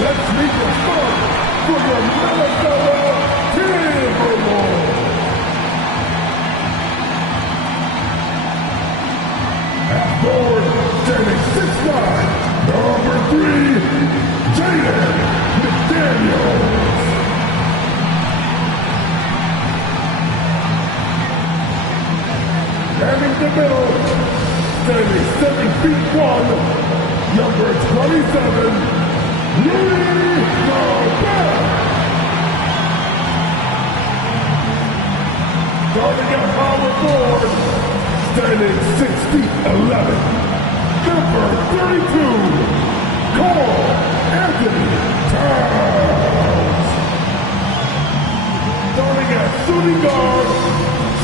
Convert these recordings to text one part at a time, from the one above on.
Let's meet the starters for your Minnesota Timberwolves. At forward, standing 6'9", number 3, Jaden McDaniels. And in the middle, standing 7'1", number 27, Rudy Gobert. Starting at power forward, standing 6'11", number 32, Karl Anthony Towns. Starting at shooting guard,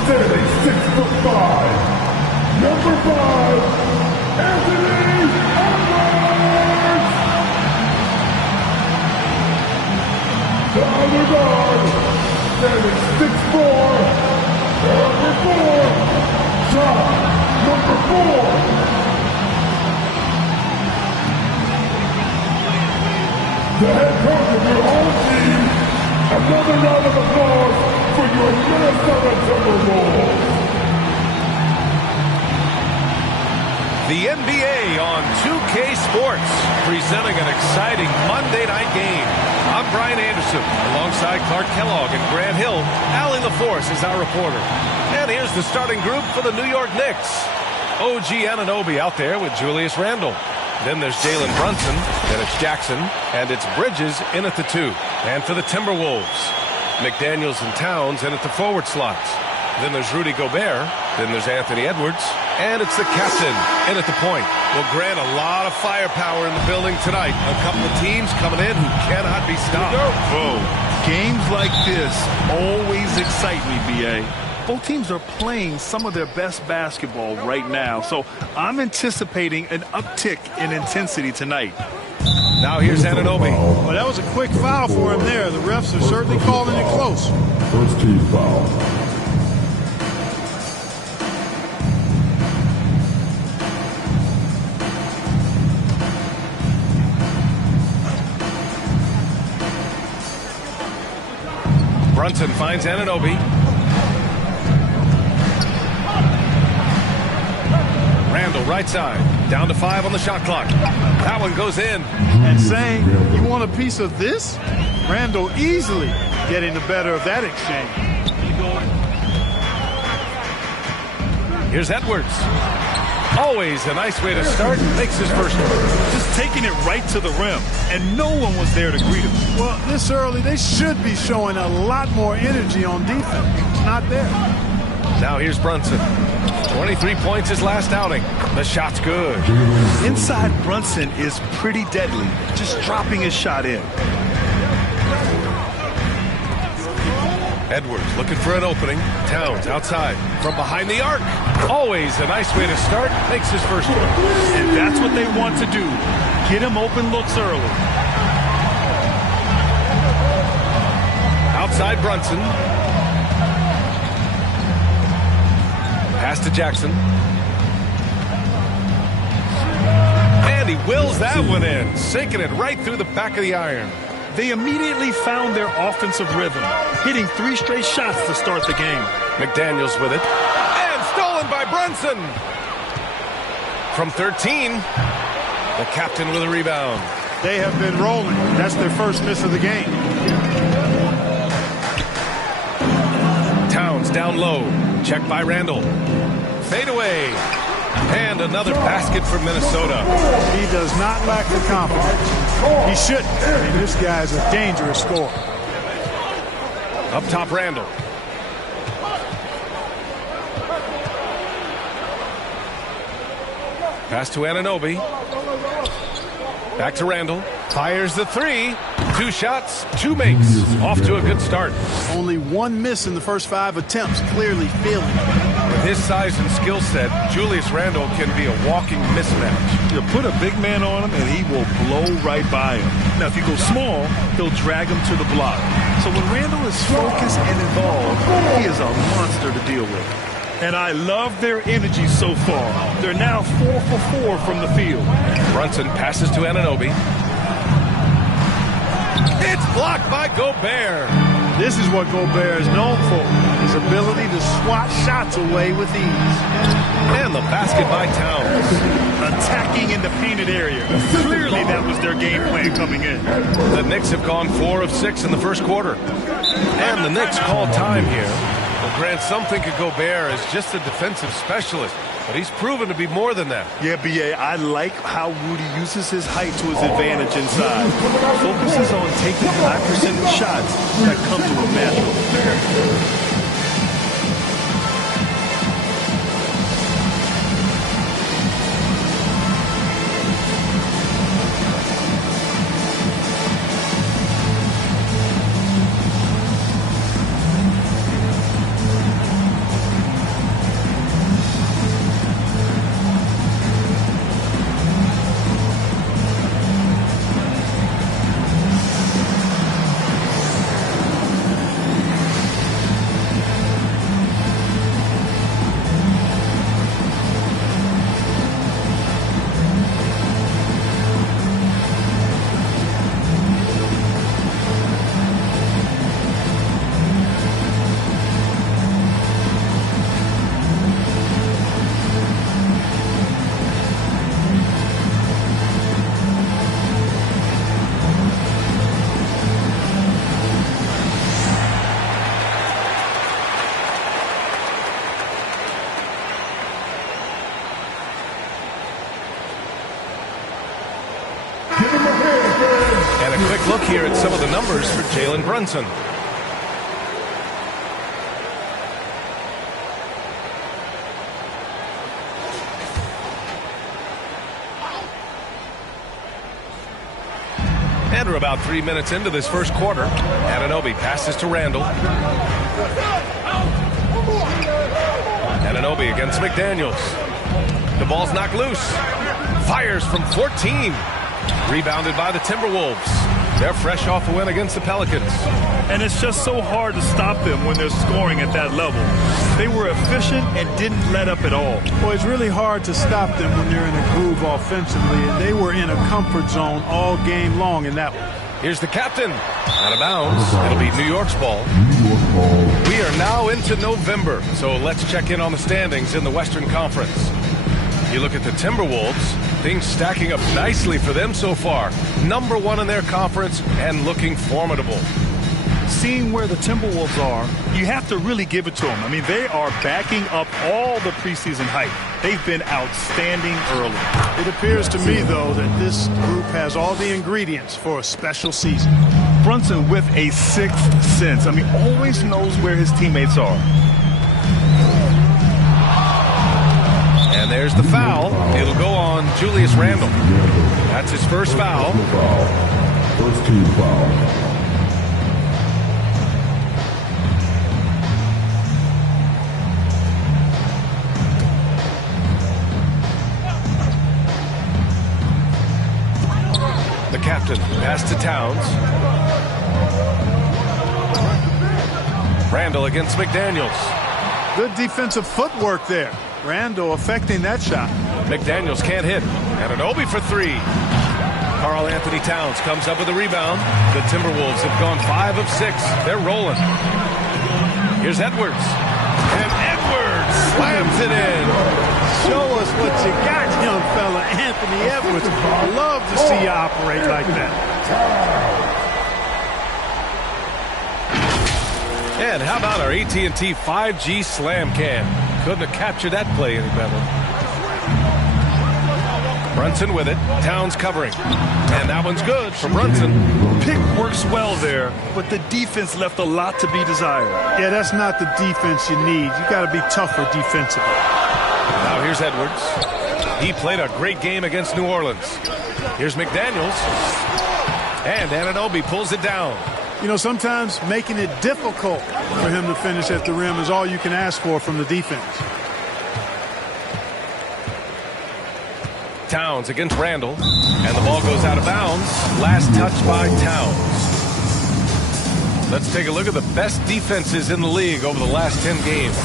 standing 6'5", number 5, Anthony Edwards. The other guard, standing 6'4", number 4, Shot, number 4. The head coach of your home team, another round of applause for your Minnesota Timberwolves. The NBA on 2K Sports, presenting an exciting Monday night game. I'm Brian Anderson, alongside Clark Kellogg and Grant Hill. Allie LaForce is our reporter. And here's the starting group for the New York Knicks. OG Anunoby out there with Julius Randle. Then there's Jalen Brunson, then it's Jackson, and it's Bridges in at the 2. And for the Timberwolves, McDaniels and Towns in at the forward slots. Then there's Rudy Gobert, then there's Anthony Edwards, and it's the captain in at the point. Well, Grant, a lot of firepower in the building tonight. A couple of teams coming in who cannot be stopped. Whoa. Games like this always excite me, B.A. Both teams are playing some of their best basketball right now, so I'm anticipating an uptick in intensity tonight. Now here's Anunoby. Well, that was a quick foul for him there. The refs are certainly calling it close. First team foul. Brunson finds Anunoby. Randle right side, down to 5 on the shot clock. That one goes in. And saying, you want a piece of this? Randle easily getting the better of that exchange. Here's Edwards. Always a nice way to start. Makes his first one. Just taking it right to the rim, and no one was there to greet him. Well, this early, they should be showing a lot more energy on defense. Not there. Now here's Brunson. 23 points his last outing. The shot's good. Inside Brunson is pretty deadly, just dropping his shot in. Edwards looking for an opening. Towns outside from behind the arc. Always a nice way to start. Makes his first one. And that's what they want to do. Get him open looks early. Outside Brunson. Pass to Jackson. And he wills that one in, sinking it right through the back of the iron. They immediately found their offensive rhythm, hitting 3 straight shots to start the game. McDaniels with it. And stolen by Brunson. From 13, the captain with a rebound. They have been rolling. That's their first miss of the game. Towns down low. Checked by Randle. Fade away. And another basket for Minnesota. He does not lack the confidence. He shouldn't. I mean, this guy is a dangerous scorer. Up top, Randle. Pass to Anunoby. Back to Randle. Fires the 3. 2 shots, 2 makes. Off to a good start. Only 1 miss in the first 5 attempts. Clearly feeling it. With his size and skill set, Julius Randle can be a walking mismatch. You put a big man on him, and he will blow right by him. Now, if you go small, he'll drag him to the block. So when Randle is focused and involved, he is a monster to deal with. And I love their energy so far. They're now 4 for 4 from the field. Brunson passes to Anunoby. It's blocked by Gobert. This is what Gobert is known for, his ability to swat shots away with ease. And the basket by Towns. Attacking in the painted area. Clearly that was their game plan coming in. The Knicks have gone 4 of 6 in the first quarter. And the Knicks call time here. Well, Grant, some think of Gobert as just a defensive specialist, but he's proven to be more than that. Yeah, B.A., I like how Rudy uses his height to his advantage inside. Focuses on taking high percentage shots that come to him naturally. And a quick look here at some of the numbers for Jalen Brunson. And we're about 3 minutes into this first quarter. Anunoby passes to Randall. Anunoby against McDaniels. The ball's knocked loose. Fires from 14. Rebounded by the Timberwolves. They're fresh off a win against the Pelicans. And it's just so hard to stop them when they're scoring at that level. They were efficient and didn't let up at all. Well, it's really hard to stop them when they're in a groove offensively, and they were in a comfort zone all game long in that one. Here's the captain. Out of bounds. It'll be New York's ball. We are now into November, so let's check in on the standings in the Western Conference. You look at the Timberwolves, things stacking up nicely for them so far. Number 1 in their conference and looking formidable. Seeing where the Timberwolves are, you have to really give it to them. I mean, they are backing up all the preseason hype. They've been outstanding early. It appears to me, though, that this group has all the ingredients for a special season. Brunson with a sixth sense. I mean, always knows where his teammates are. And there's the foul. It'll go on Julius Randle. That's his first foul. First team foul. The captain pass to Towns. Randle against McDaniels. Good defensive footwork there. Randle affecting that shot. McDaniels can't hit. Anunoby for 3. Karl Anthony Towns comes up with a rebound. The Timberwolves have gone 5 of 6. They're rolling. Here's Edwards. And Edwards slams it in. Show us what you got, young fella. Anthony Edwards. Love to see you operate like that. And how about our AT&T 5G Slam Cam? Couldn't have captured that play any better. Brunson with it. Towns covering. And that one's good for Brunson. Pick works well there, but the defense left a lot to be desired. Yeah, that's not the defense you need. You got to be tougher defensively. Now here's Edwards. He played a great game against New Orleans. Here's McDaniels. And Anunoby pulls it down. You know, sometimes making it difficult for him to finish at the rim is all you can ask for from the defense. Towns against Randle. And the ball goes out of bounds. Last touch by Towns. Let's take a look at the best defenses in the league over the last 10 games.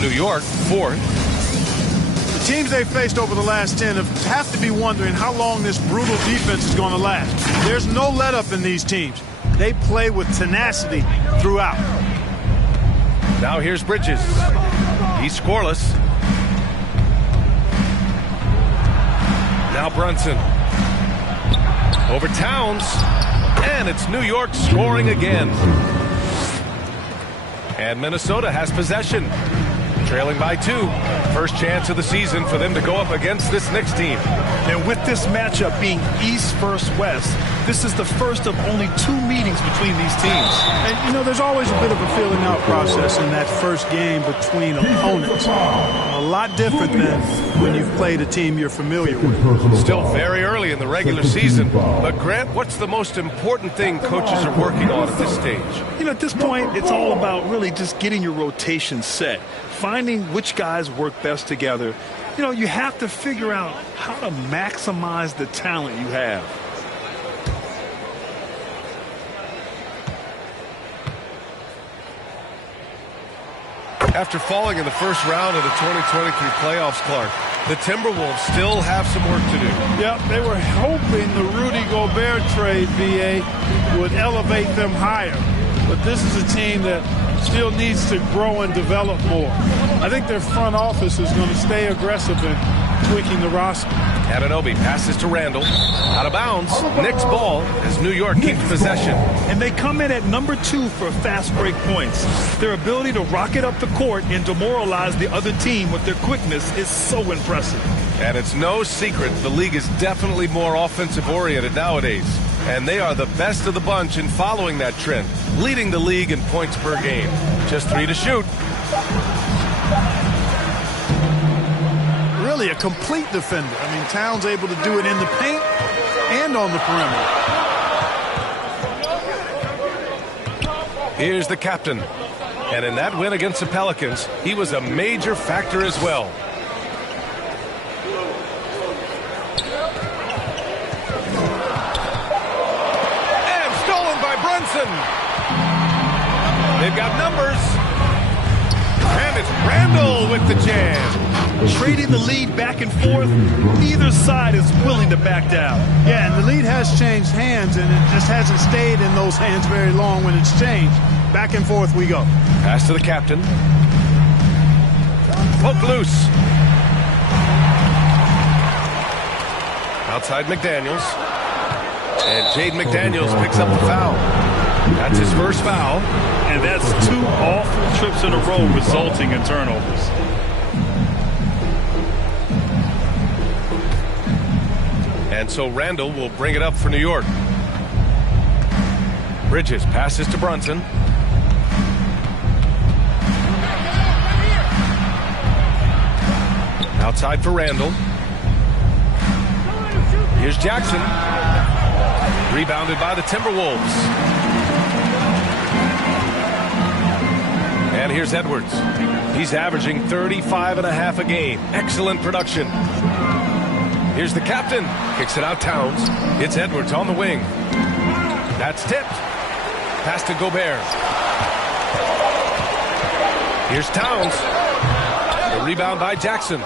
New York, 4th. The teams they faced over the last 10 have to be wondering how long this brutal defense is going to last. There's no let up in these teams. They play with tenacity throughout. Now here's Bridges. He's scoreless. Now Brunson. Over Towns. And it's New York scoring again. And Minnesota has possession. Trailing by 2. First chance of the season for them to go up against this Knicks team. And with this matchup being East versus West, this is the first of only 2 meetings between these teams. And, you know, there's always a bit of a feeling out process in that first game between opponents. A lot different than when you've played a team you're familiar with. Still very early in the regular season. But, Grant, what's the most important thing coaches are working on at this stage? You know, at this point, it's all about really just getting your rotation set, finding which guys work best together. You know, you have to figure out how to maximize the talent you have. After falling in the first round of the 2023 playoffs, Clark, the Timberwolves still have some work to do. Yep, they were hoping the Rudy Gobert trade, BA, would elevate them higher. But this is a team that still needs to grow and develop more. I think their front office is going to stay aggressive in tweaking the roster. Anunoby passes to Randall. Out of bounds. Knicks ball as New York keeps possession. And they come in at number 2 for fast break points. Their ability to rocket up the court and demoralize the other team with their quickness is so impressive. And it's no secret the league is definitely more offensive-oriented nowadays. And they are the best of the bunch in following that trend, leading the league in points per game. Just 3 to shoot. Really a complete defender. I mean, Towns able to do it in the paint and on the perimeter. Here's the captain. And in that win against the Pelicans, he was a major factor as well. And stolen by Brunson. They've got numbers. And it's Randall with the jam. Trading the lead back and forth, neither side is willing to back down. Yeah, and the lead has changed hands, and it just hasn't stayed in those hands very long when it's changed. Back and forth we go. Pass to the captain. Poke loose. Outside McDaniels. And Jaden McDaniels picks up the foul. That's his first foul. And that's 2 awful trips in a row resulting in turnovers. And so Randall will bring it up for New York. Bridges passes to Brunson. Outside for Randall. Here's Jackson. Rebounded by the Timberwolves. And here's Edwards. He's averaging 35.5 a game. Excellent production. Here's the captain. Kicks it out Towns. It's Edwards on the wing. That's tipped. Pass to Gobert. Here's Towns. The rebound by Jackson.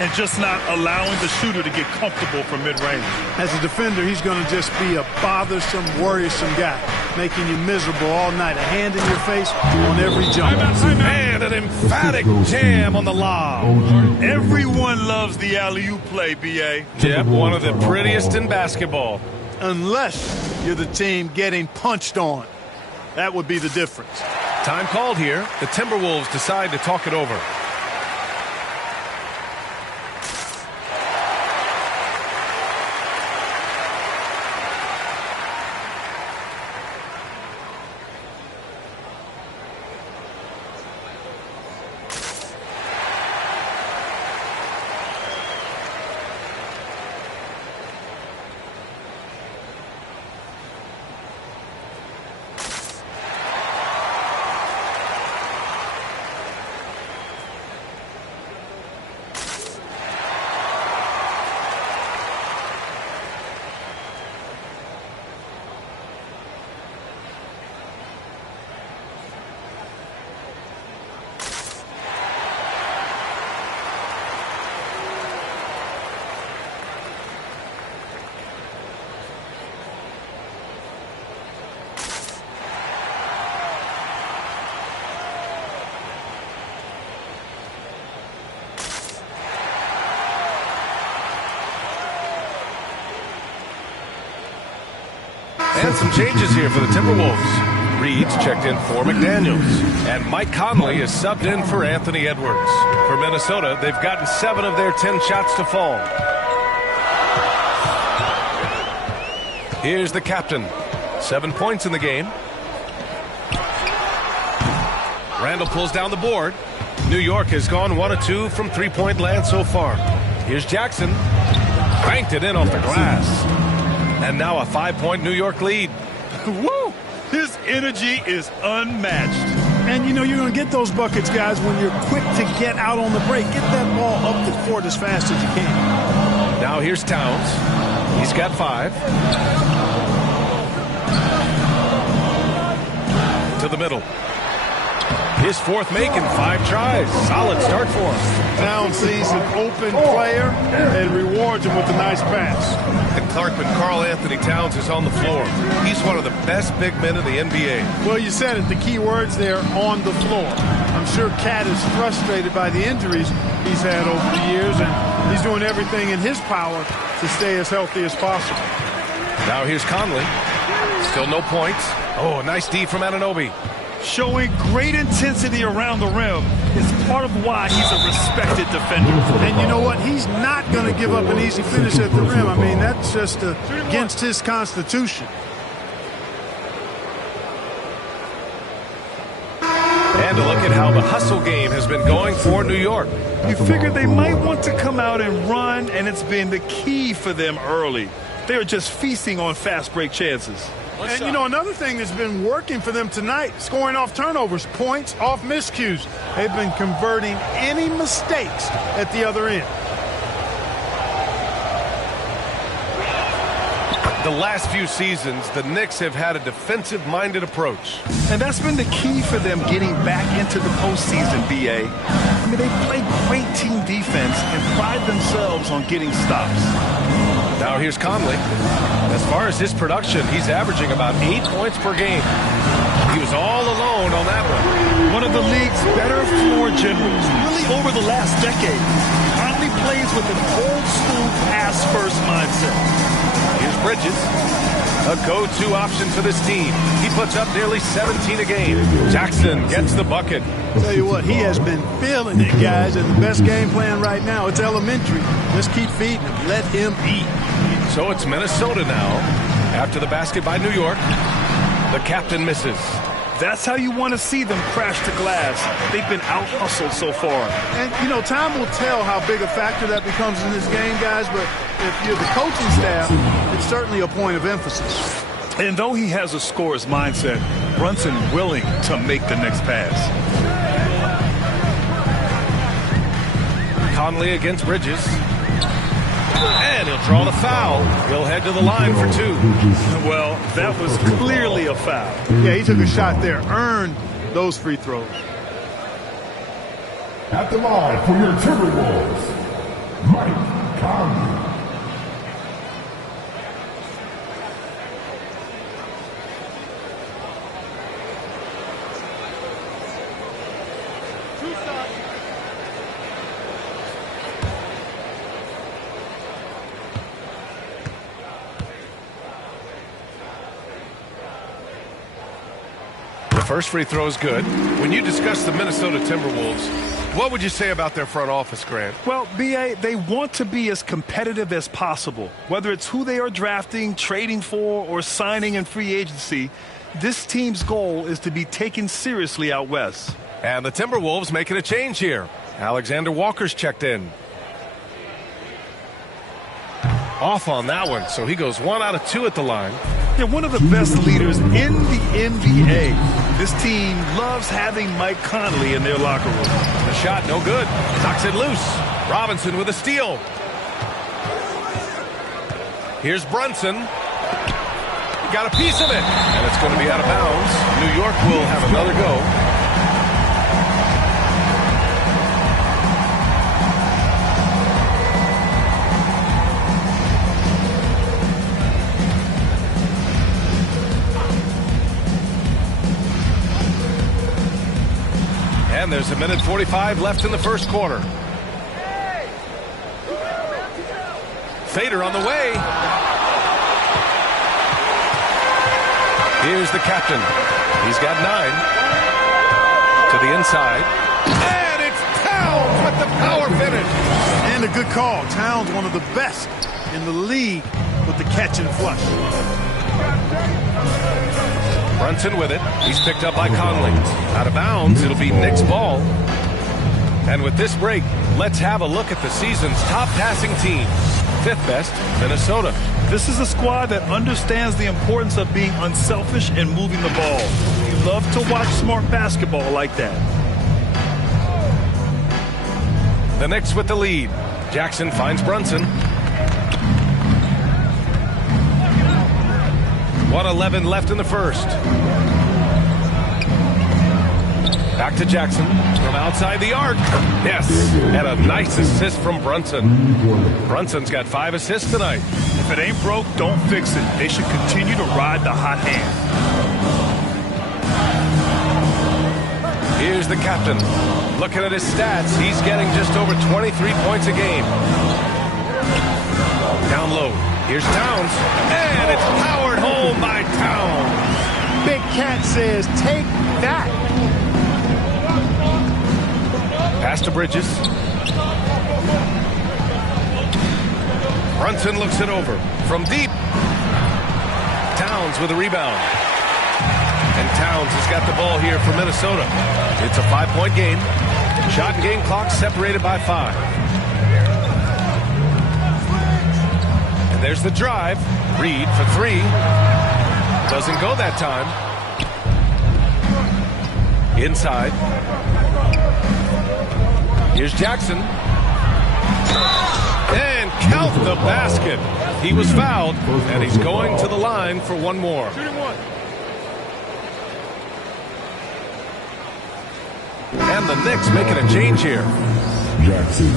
And just not allowing the shooter to get comfortable from mid-range. As a defender, he's going to just be a bothersome, worrisome guy, making you miserable all night. A hand in your face on every jump. And an emphatic jam on the lob. Everyone loves the alley-oop play, B.A. Yep, one of the prettiest in basketball. Unless you're the team getting punched on. That would be the difference. Time called here. The Timberwolves decide to talk it over. And some changes here for the Timberwolves. Reed's checked in for McDaniels. And Mike Conley is subbed in for Anthony Edwards. For Minnesota, they've gotten 7 of their 10 shots to fall. Here's the captain. 7 points in the game. Randall pulls down the board. New York has gone 1 of 2 from three-point land so far. Here's Jackson. Cranked it in off the glass. And now a 5-point New York lead. Woo! His energy is unmatched. And, you know, you're going to get those buckets, guys, when you're quick to get out on the break. Get that ball up the court as fast as you can. Now here's Towns. He's got 5. To the middle. His 4th make in 5 tries. Solid start for him. Towns sees an open player and rewards him with a nice pass. And Clark, when Karl Anthony Towns is on the floor, he's one of the best big men in the NBA. Well, you said it. The key words there, on the floor. I'm sure Cat is frustrated by the injuries he's had over the years, and he's doing everything in his power to stay as healthy as possible. Now here's Conley. Still no points. Oh, a nice D from Anunoby. Showing great intensity around the rim is part of why he's a respected defender. And you know what? He's not going to give up an easy finish at the rim. I mean, that's just against his constitution. And a look at how the hustle game has been going for New York. You figure they might want to come out and run, and it's been the key for them early. They're just feasting on fast break chances. And, you know, another thing that's been working for them tonight, scoring off turnovers, points off miscues. They've been converting any mistakes at the other end. The last few seasons, the Knicks have had a defensive-minded approach. And that's been the key for them getting back into the postseason, B.A. I mean, they play great team defense and pride themselves on getting stops. Now here's Conley. As far as his production, he's averaging about 8 points per game. He was all alone on that one. One of the league's better floor generals, really over the last decade. Conley plays with an old-school pass-first mindset. Here's Bridges. A go-to option for this team. He puts up nearly 17 a game. Jackson gets the bucket. Tell you what, he has been feeling it, guys, and the best game plan right now, it's elementary. Just keep feeding him. Let him eat. So it's Minnesota now. After the basket by New York, the captain misses. That's how you want to see them crash the glass. They've been out-hustled so far. And, you know, time will tell how big a factor that becomes in this game, guys, but if you're the coaching staff, it's certainly a point of emphasis. And though he has a scorer's mindset, Brunson willing to make the next pass. Conley against Bridges. And he'll draw the foul. He'll head to the line for 2. Well, that was clearly a foul. Yeah, he took a shot there. Earned those free throws. At the line for your Timberwolves, Mike Conley. First free throw is good. When you discuss the Minnesota Timberwolves, what would you say about their front office, Grant? Well, B.A., they want to be as competitive as possible. Whether it's who they are drafting, trading for, or signing in free agency, this team's goal is to be taken seriously out west. And the Timberwolves making a change here. Alexander Walker's checked in. Off on that one, so he goes 1 out of 2 at the line. Yeah, one of the best leaders in the NBA. This team loves having Mike Conley in their locker room. The shot, no good. Knocks it loose. Robinson with a steal. Here's Brunson. Got a piece of it. And it's going to be out of bounds. New York will have another go. And there's a minute 45 left in the first quarter. Fader on the way. Here's the captain. He's got 9. To the inside. And it's Towns with the power finish. And a good call. Towns, one of the best in the league with the catch and flush. Brunson with it. He's picked up by Conley. Out of bounds. It'll be Knicks ball. And with this break, let's have a look at the season's top passing team. 5th best, Minnesota. This is a squad that understands the importance of being unselfish and moving the ball. You love to watch smart basketball like that. The Knicks with the lead. Jackson finds Brunson. 1:11 left in the first. Back to Jackson from outside the arc. Yes, and a nice assist from Brunson. Brunson's got 5 assists tonight. If it ain't broke, don't fix it. They should continue to ride the hot hand. Here's the captain. Looking at his stats, he's getting just over 23 points a game. Down low. Here's Towns. And it's powered home by Towns. Big Cat says, take that. Pass to Bridges. Brunson looks it over. From deep. Towns with a rebound. And Towns has got the ball here for Minnesota. It's a 5-point game. Shot and game clock separated by 5. And there's the drive. Reed for 3. Doesn't go that time. Inside. Here's Jackson. And count the basket. He was fouled, and he's going to the line for one more. And the Knicks making a change here. Jackson.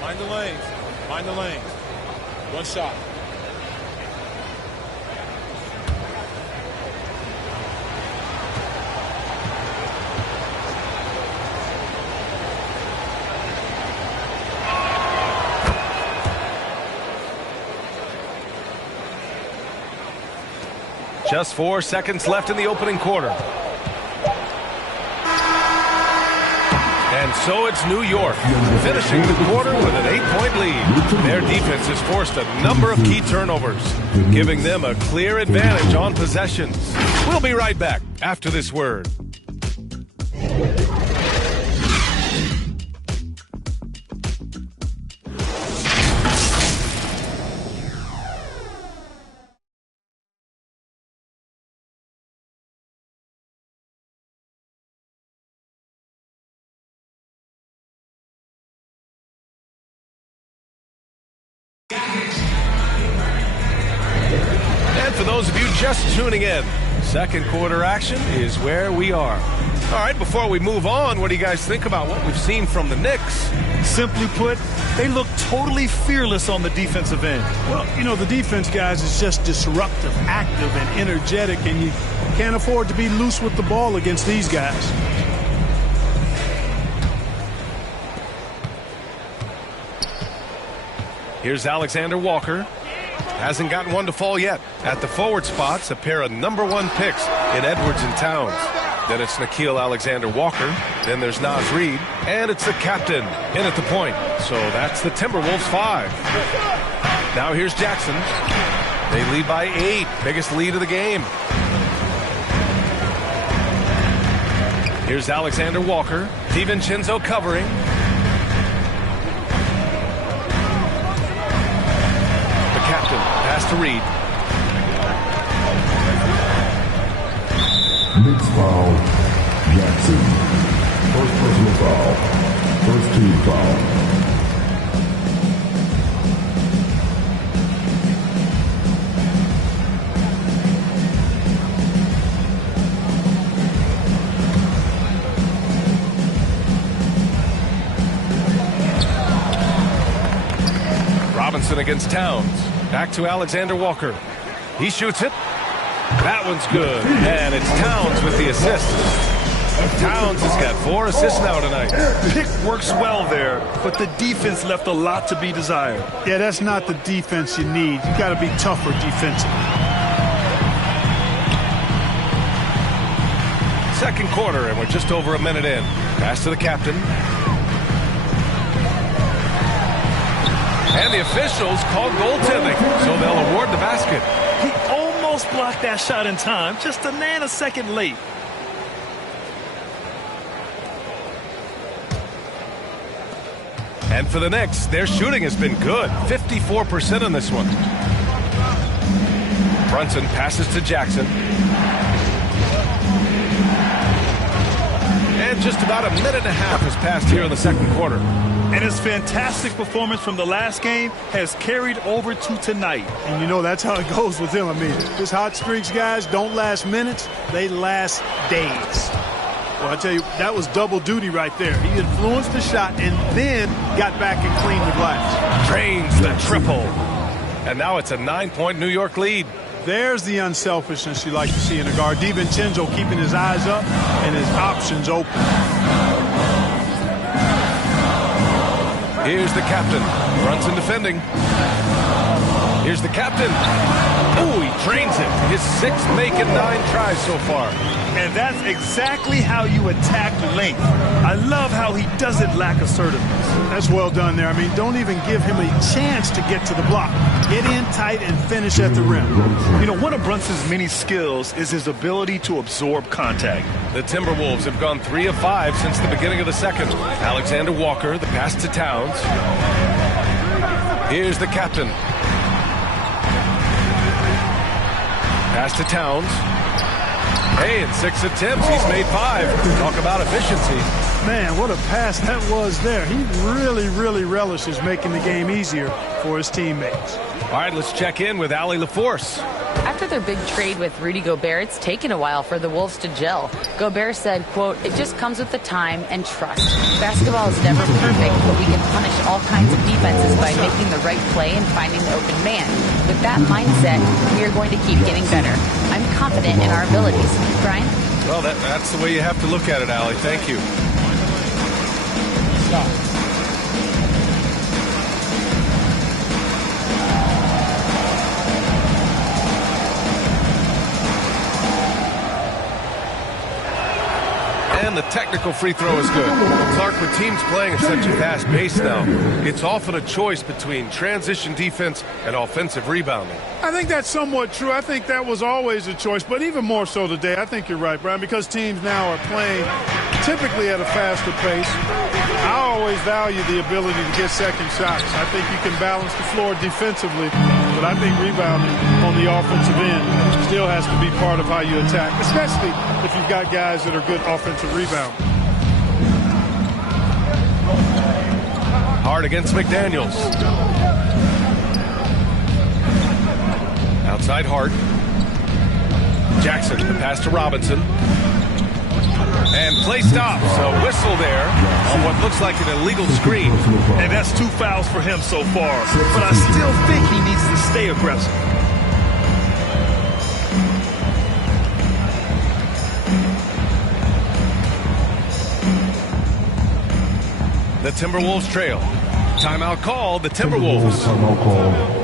Mind the lanes. Mind the lanes. One shot. Just 4 seconds left in the opening quarter. And so it's New York, finishing the quarter with an 8-point lead. Their defense has forced a number of key turnovers, giving them a clear advantage on possessions. We'll be right back after this word. And for those of you just tuning in, second quarter action is where we are. All right, before we move on, what do you guys think about what we've seen from the Knicks? Simply put, they look totally fearless on the defensive end. Well, you know, the defense, guys, is just disruptive, active, and energetic, and you can't afford to be loose with the ball against these guys. Here's Alexander Walker. Hasn't gotten one to fall yet. At the forward spots, a pair of #1 picks in Edwards and Towns. Then it's Nickeil Alexander-Walker. Then there's Naz Reid. And it's the captain in at the point. So that's the Timberwolves 5. Now here's Jackson. They lead by 8. Biggest lead of the game. Here's Alexander Walker. DiVincenzo covering. The captain. Pass to Reid. Knicks foul. Jackson. First personal foul. First team foul. Robinson against Towns. Back to Alexander Walker. He shoots it. That one's good. And it's Towns with the assist. Towns has got 4 assists now tonight. Pick works well there, but the defense left a lot to be desired. Yeah, that's not the defense you need. You got to be tougher defensively. Second quarter, and we're just over a minute in. Pass to the captain. And the officials called goaltending, so they'll award the basket. He almost blocked that shot in time, just a nanosecond late. And for the Knicks, their shooting has been good. 54% on this one. Brunson passes to Jackson. And just about a minute and a half has passed here in the second quarter. And his fantastic performance from the last game has carried over to tonight. And you know that's how it goes with him. I mean, his hot streaks, guys, don't last minutes. They last days. Well, I tell you, that was double duty right there. He influenced the shot and then got back and cleaned the glass. Drains the triple. And now it's a 9-point New York lead. There's the unselfishness you like to see in a guard. DiVincenzo keeping his eyes up and his options open. Here's the captain. Brunson defending. Here's the captain. Oh, he drains it. His 6th make in 9 tries so far. And that's exactly how you attack length. I love how he doesn't lack assertiveness. That's well done there. I mean, don't even give him a chance to get to the block. Get in tight and finish at the rim. You know, one of Brunson's many skills is his ability to absorb contact. The Timberwolves have gone 3 of 5 since the beginning of the second. Alexander Walker, the pass to Towns. Here's the captain. Pass to Towns. Hey, in 6 attempts, he's made 5. Talk about efficiency. Man, what a pass that was there. He really relishes making the game easier for his teammates. All right, let's check in with Allie LaForce. After their big trade with Rudy Gobert, it's taken a while for the Wolves to gel. Gobert said, quote, "It just comes with the time and trust. Basketball is never perfect, but we can punish all kinds of defenses by making the right play and finding the open man. With that mindset, we are going to keep getting better. I'm confident in our abilities." Brian? Well, that's the way you have to look at it, Allie. Thank you. Stop. And the technical free throw is good. Clark, with teams playing at such a fast pace now, it's often a choice between transition defense and offensive rebounding. I think that's somewhat true. I think that was always a choice, but even more so today. I think you're right, Brian, because teams now are playing typically at a faster pace. I always value the ability to get second shots. I think you can balance the floor defensively, but I think rebounding on the offensive end still has to be part of how you attack, especially if you've got guys that are good offensive rebounders. Hard against McDaniels. Outside Hart. Jackson, the pass to Robinson. And play stops. A whistle there on what looks like an illegal screen. And that's 2 fouls for him so far. But I still think he needs to stay aggressive. The Timberwolves trail. Timeout called, the Timberwolves. Timeout call.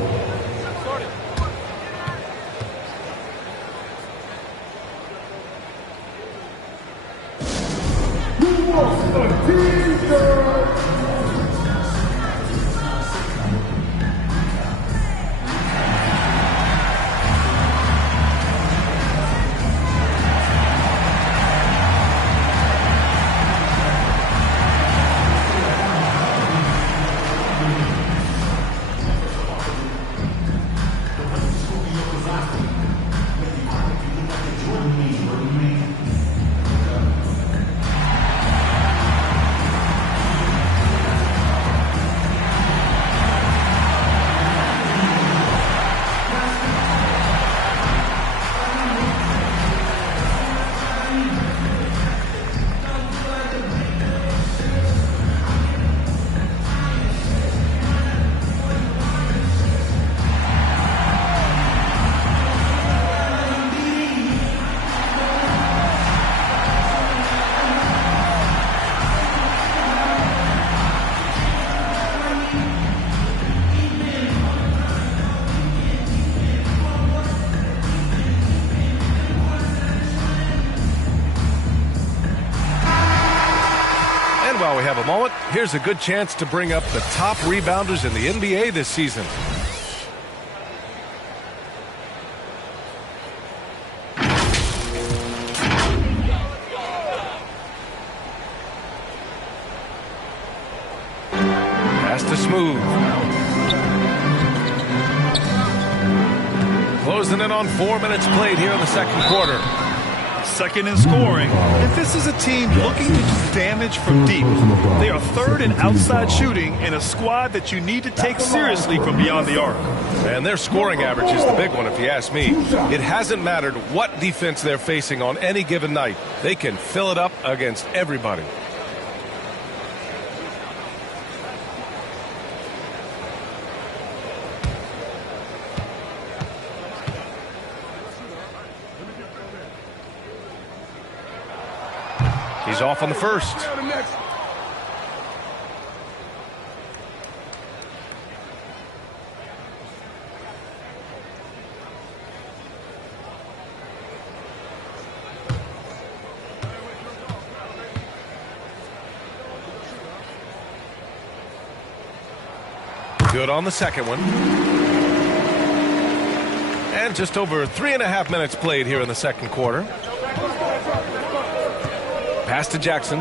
while we have a moment, here's a good chance to bring up the top rebounders in the NBA this season. Pass to Smooth. Closing in on 4 minutes played here in the second quarter. Second in scoring, and this is a team looking to do damage from deep. They are third in outside shooting and a squad that you need to take seriously from beyond the arc. And their scoring average is the big one, if you ask me. It hasn't mattered what defense they're facing on any given night. They can fill it up against everybody. He's off on the first. Good on the second one. And just over 3.5 minutes played here in the second quarter. Pass to Jackson.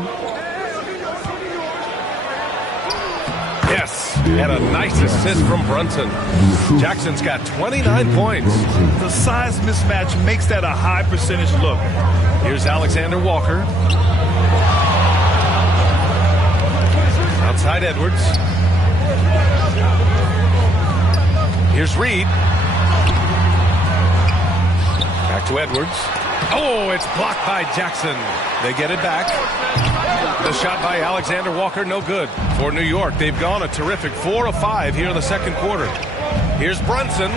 Yes, and a nice assist from Brunson. Jackson's got 29 points. The size mismatch makes that a high percentage look. Here's Alexander Walker. Outside Edwards. Here's Reed. Back to Edwards. Oh, it's blocked by Jackson. They get it back. The shot by Alexander Walker, no good. For New York, they've gone a terrific 4 of 5 here in the second quarter. Here's Brunson.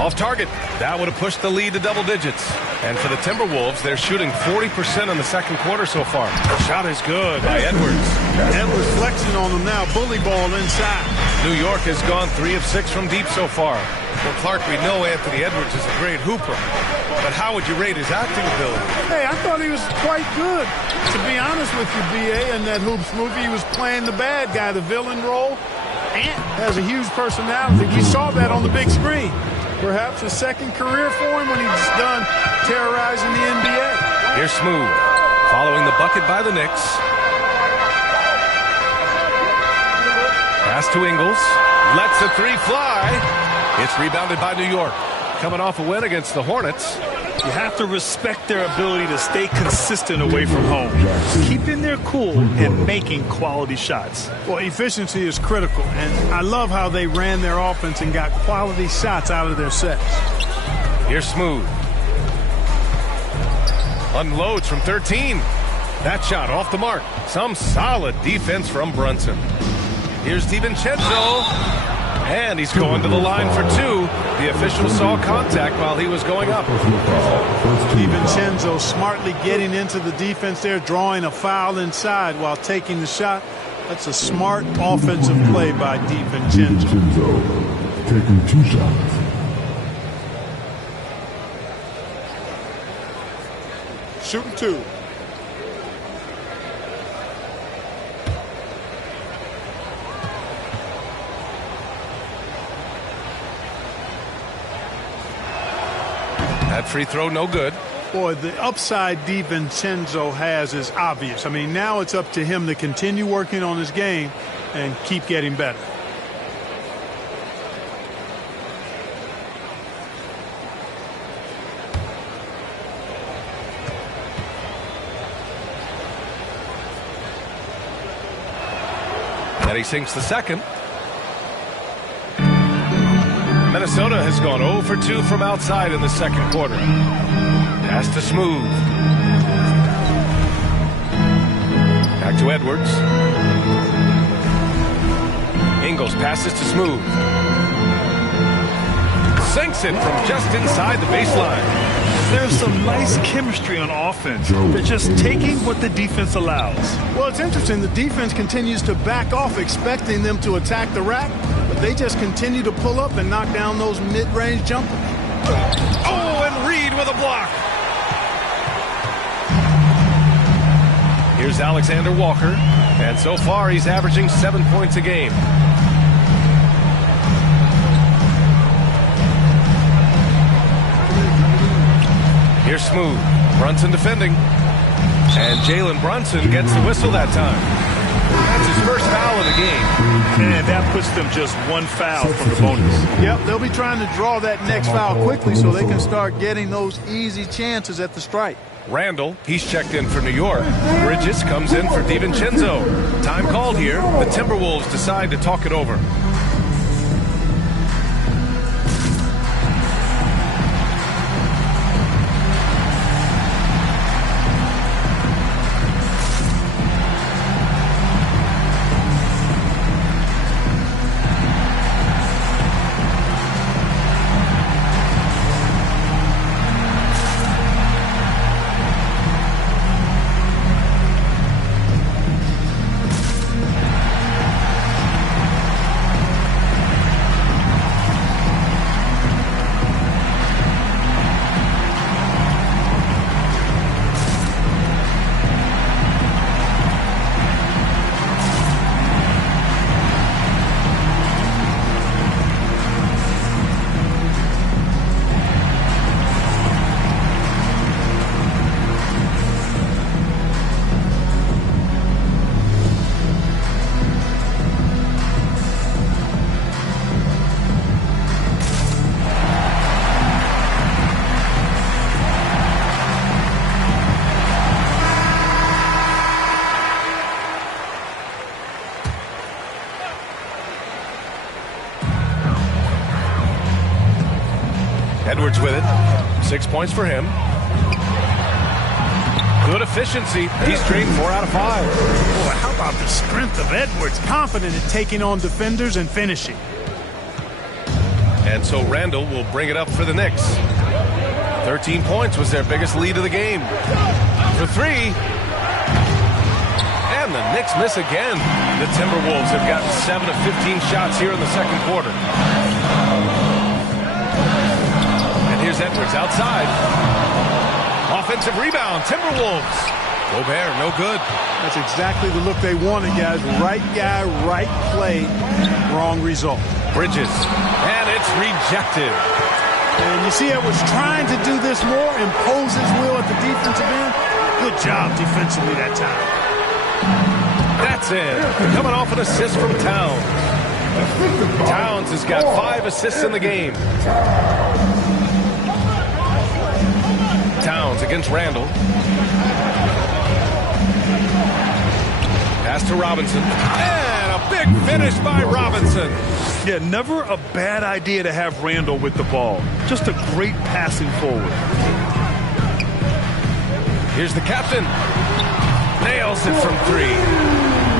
Off target. That would have pushed the lead to double digits. And for the Timberwolves, they're shooting 40% in the second quarter so far. The shot is good by Edwards. Edwards flexing on them now. Bully ball inside. New York has gone 3 of 6 from deep so far. Well, Clark, we know Anthony Edwards is a great hooper. But how would you rate his acting ability? Hey, I thought he was quite good. To be honest with you, B.A., in that Hoops movie, he was playing the bad guy, the villain role. Ant has a huge personality. We saw that on the big screen. Perhaps a second career for him when he's done terrorizing the NBA. Here's Smooth, following the bucket by the Knicks. Pass to Ingles. Lets the three fly. It's rebounded by New York. Coming off a win against the Hornets. You have to respect their ability to stay consistent away from home, keeping their cool and making quality shots. Well, efficiency is critical, and I love how they ran their offense and got quality shots out of their sets. Here's Smooth. Unloads from 13. That shot off the mark. Some solid defense from Brunson. Here's DiVincenzo. And he's going to the line for 2. The official saw contact while he was going up. DiVincenzo smartly getting into the defense there, drawing a foul inside while taking the shot. That's a smart offensive play by DiVincenzo. Taking 2 shots. Shooting 2. That free throw, no good. Boy, the upside DiVincenzo has is obvious. I mean, now it's up to him to continue working on his game and keep getting better. And he sinks the second. Minnesota has gone 0 for 2 from outside in the second quarter. Pass to Smooth. Back to Edwards. Ingles passes to Smooth. Sinks it from just inside the baseline. There's some nice chemistry on offense. They're just taking what the defense allows. Well, it's interesting. The defense continues to back off, expecting them to attack the rack. But they just continue to pull up and knock down those mid-range jumpers. Oh, and Reed with a block. Here's Alexander Walker, and so far he's averaging 7 points a game. Here's Smooth. Brunson defending. And Jalen Brunson gets the whistle that time. That's his first foul of the game. And that puts them just one foul from the bonus. Yep, they'll be trying to draw that next foul quickly so they can start getting those easy chances at the stripe. Randall, he's checked in for New York. Bridges comes in for DiVincenzo. Time called here. The Timberwolves decide to talk it over. Edwards with it. 6 points for him. Good efficiency. He's drained 4 out of 5. Boy, how about the strength of Edwards? Confident in taking on defenders and finishing. And so Randall will bring it up for the Knicks. 13 points was their biggest lead of the game. For 3. And the Knicks miss again. The Timberwolves have gotten 7 of 15 shots here in the second quarter. And here's Edwards outside. Offensive rebound, Timberwolves. Gobert, no good. That's exactly the look they wanted, guys. Right guy, right play, wrong result. Bridges, and it's rejected. And you see Edwards trying to do this more, impose his will at the defensive end. Good job defensively that time. That's it. Coming off an assist from Towns. Towns has got 5 assists in the game. Towns against Randall. Pass to Robinson. And a big finish by Robinson. Yeah, never a bad idea to have Randall with the ball. Just a great passing forward. Here's the captain. Nails it from 3.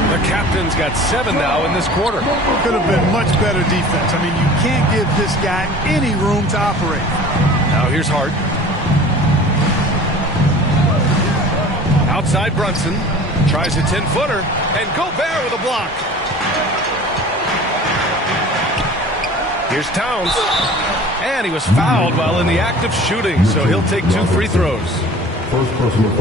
The captain's got 7 now in this quarter. Could have been much better defense. I mean, you can't give this guy any room to operate. Now here's Hart. Outside Brunson. Tries a 10-footer. And Gobert with a block. Here's Towns. And he was fouled while in the act of shooting, so he'll take 2 free throws.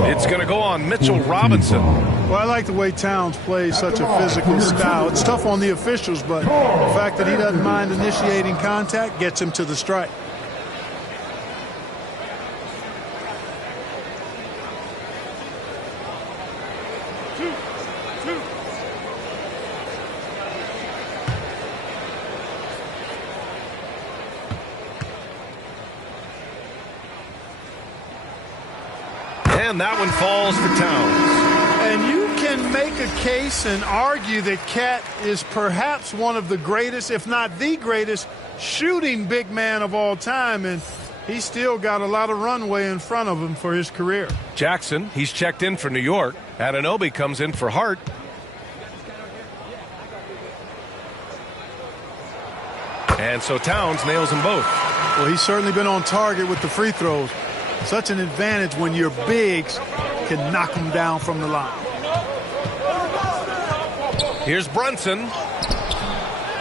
It's going to go on Mitchell Robinson. Well, I like the way Towns plays such a physical style. It's tough on the officials, but the fact that he doesn't mind initiating contact gets him to the strike. And that one falls for Towns. And you can make a case and argue that Cat is perhaps one of the greatest, if not the greatest, shooting big man of all time. And he's still got a lot of runway in front of him for his career. Jackson, he's checked in for New York. Anunoby comes in for Hart. And so Towns nails them both. Well, he's certainly been on target with the free throws. Such an advantage when your bigs can knock them down from the line. Here's Brunson.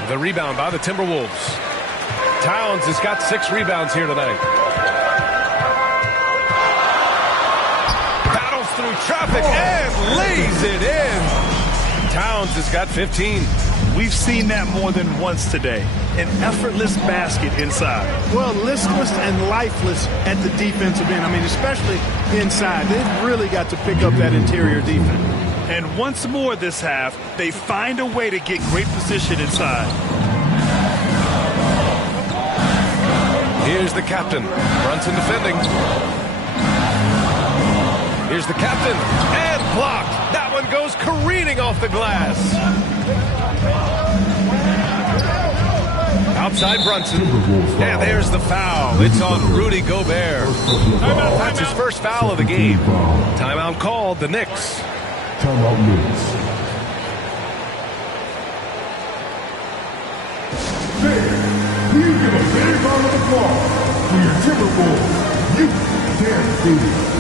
The rebound by the Timberwolves. Towns has got 6 rebounds here tonight. Battles through traffic and lays it in. Towns has got 15. We've seen that more than once today. An effortless basket inside. Well, listless and lifeless at the defensive end. I mean, especially inside. They've really got to pick up that interior defense. And once more this half, they find a way to get great position inside. Here's the captain. Brunson defending. Here's the captain. And blocked. That one goes careening off the glass. Outside Brunson. And there's the foul. It's on Rudy Gobert. That's his first foul of the game. Timeout called, the Knicks. Timeout Knicks. There, you give a big round of applause for your Timberwolves. You can't do it.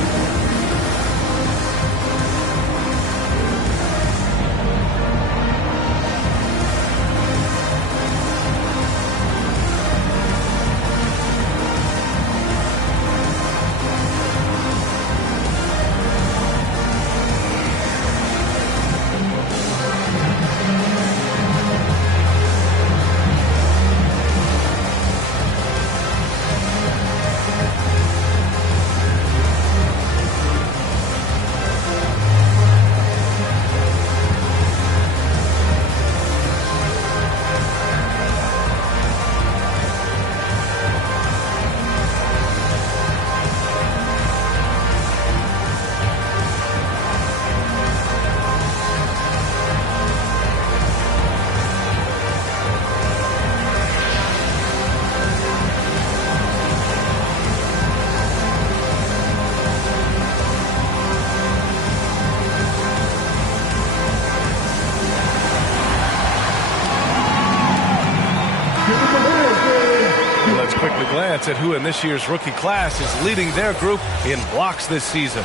Glance at who in this year's rookie class is leading their group in blocks this season.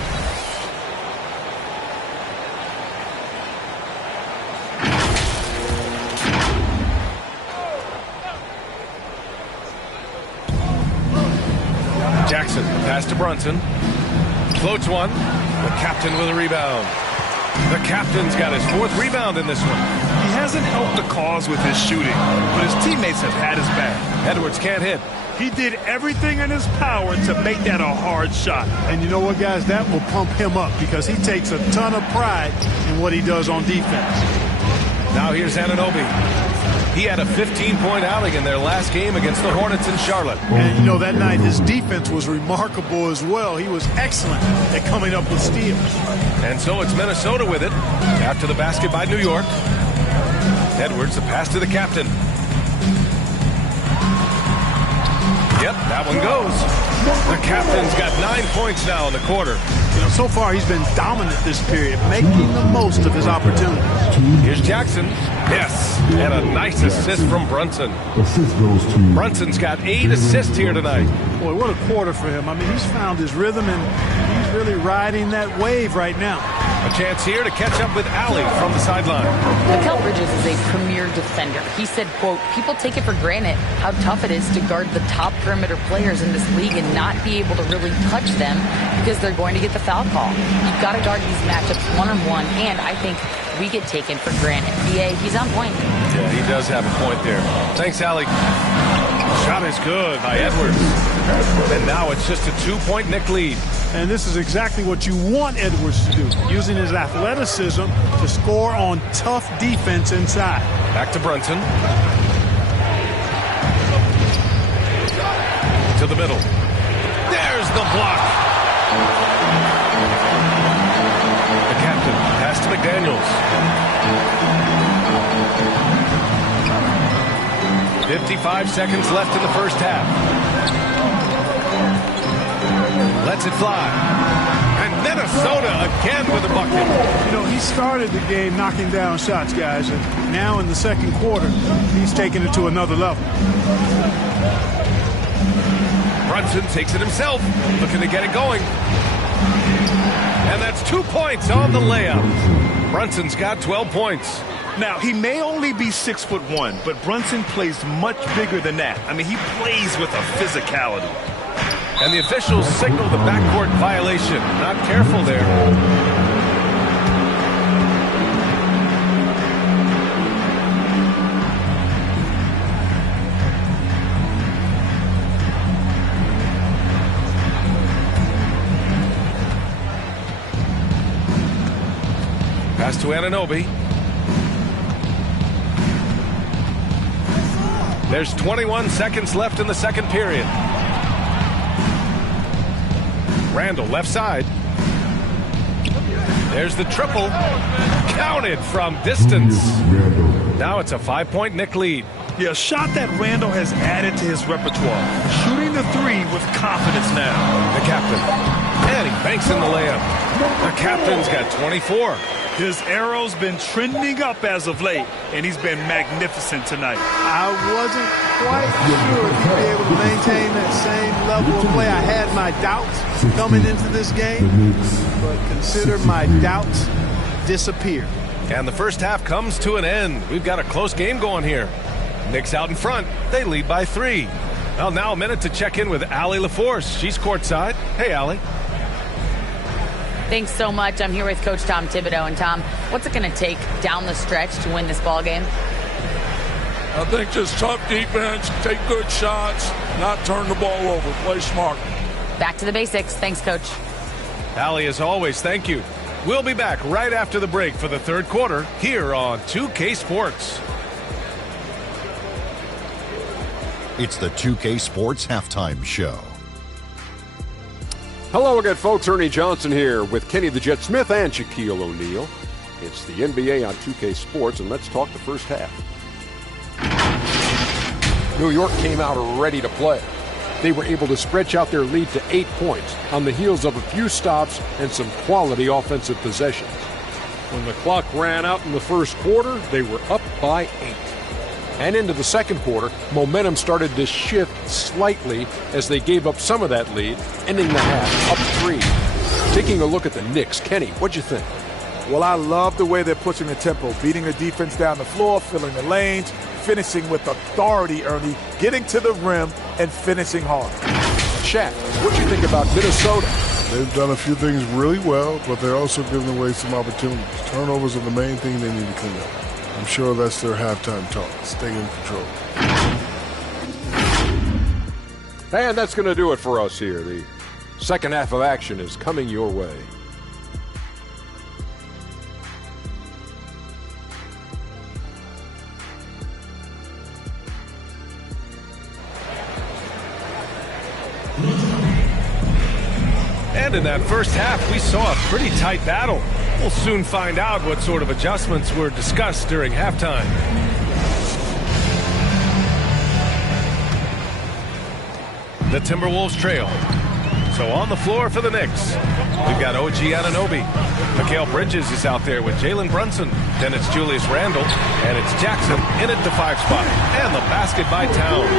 Jackson, pass to Brunson. Floats one. The captain with a rebound. The captain's got his fourth rebound in this one. He hasn't helped the cause with his shooting, but his teammates have had his back. Edwards can't hit. He did everything in his power to make that a hard shot. And you know what, guys? That will pump him up because he takes a ton of pride in what he does on defense. Now here's Anunoby. He had a 15-point outing in their last game against the Hornets in Charlotte. And, you know, that night his defense was remarkable as well. He was excellent at coming up with steals. And so it's Minnesota with it. After the basket by New York. Edwards, the pass to the captain. Yep, that one goes. The captain's got 9 points now in the quarter. You know, so far he's been dominant this period, making the most of his opportunities. Here's Jackson. Yes, and a nice assist from Brunson. Assist goes to Brunson's got 8 assists here tonight. Boy, what a quarter for him. I mean, he's found his rhythm, and he's really riding that wave right now. A chance here to catch up with Allie from the sideline. Mikal Bridges is a premier defender. He said, quote, people take it for granted how tough it is to guard the top perimeter players in this league and not be able to really touch them because they're going to get the foul call. You've got to guard these matchups one-on-one, and I think we get taken for granted. BA, he's on point. Yeah, he does have a point there. Thanks, Allie. Shot is good by Edwards. And now it's just a 2-point Knick lead. And this is exactly what you want Edwards to do, using his athleticism to score on tough defense inside. Back to Brunson. To the middle. There's the block. The captain, pass to McDaniels. 55 seconds left in the first half. Lets it fly. And Minnesota again with a bucket. You know, he started the game knocking down shots, guys, and now in the second quarter, he's taking it to another level. Brunson takes it himself, looking to get it going. And that's 2 points on the layup. Brunson's got 12 points. Now, he may only be 6'1", but Brunson plays much bigger than that. I mean, he plays with a physicality. And the officials signal the backcourt violation. Not careful there. Pass to Anunoby. There's 21 seconds left in the second period. Randall left side. There's the triple. Counted from distance. Now it's a 5-point Knick lead. Yeah, a shot that Randall has added to his repertoire. Shooting the three with confidence now. The captain. And he banks in the layup. The captain's got 24. His arrow's been trending up as of late, and he's been magnificent tonight. I wasn't quite sure if he'd be able to maintain that same level of play. I had my doubts coming into this game, but consider my doubts disappear. And the first half comes to an end. We've got a close game going here. Knicks out in front. They lead by 3. Well, now a minute to check in with Allie LaForce. She's courtside. Hey, Allie. Thanks so much. I'm here with Coach Tom Thibodeau. And Tom, what's it going to take down the stretch to win this ball game? I think just tough defense, take good shots, not turn the ball over, play smart. Back to the basics. Thanks, Coach. Allie, as always, thank you. We'll be back right after the break for the third quarter here on 2K Sports. It's the 2K Sports Halftime Show. Hello again, folks. Ernie Johnson here with Kenny the Jet Smith and Shaquille O'Neal. It's the NBA on 2K Sports, and let's talk the first half. New York came out ready to play. They were able to stretch out their lead to 8 points on the heels of a few stops and some quality offensive possessions. When the clock ran out in the first quarter, they were up by 8. And into the second quarter, momentum started to shift slightly as they gave up some of that lead, ending the half up 3. Taking a look at the Knicks, Kenny, what'd you think? Well, I love the way they're pushing the tempo, beating the defense down the floor, filling the lanes, finishing with authority, Ernie, getting to the rim and finishing hard. Shaq, what'd you think about Minnesota? They've done a few things really well, but they're also giving away some opportunities. Turnovers are the main thing they need to clean up. I'm sure that's their halftime talk. Stay in control. And that's going to do it for us here. The second half of action is coming your way. And in that first half, we saw a pretty tight battle. We'll soon find out what sort of adjustments were discussed during halftime. The Timberwolves trail. So on the floor for the Knicks, we've got OG Anunoby. Mikal Bridges is out there with Jalen Brunson. Then it's Julius Randle, and it's Jackson in at the 5 spot. And the basket by Towns.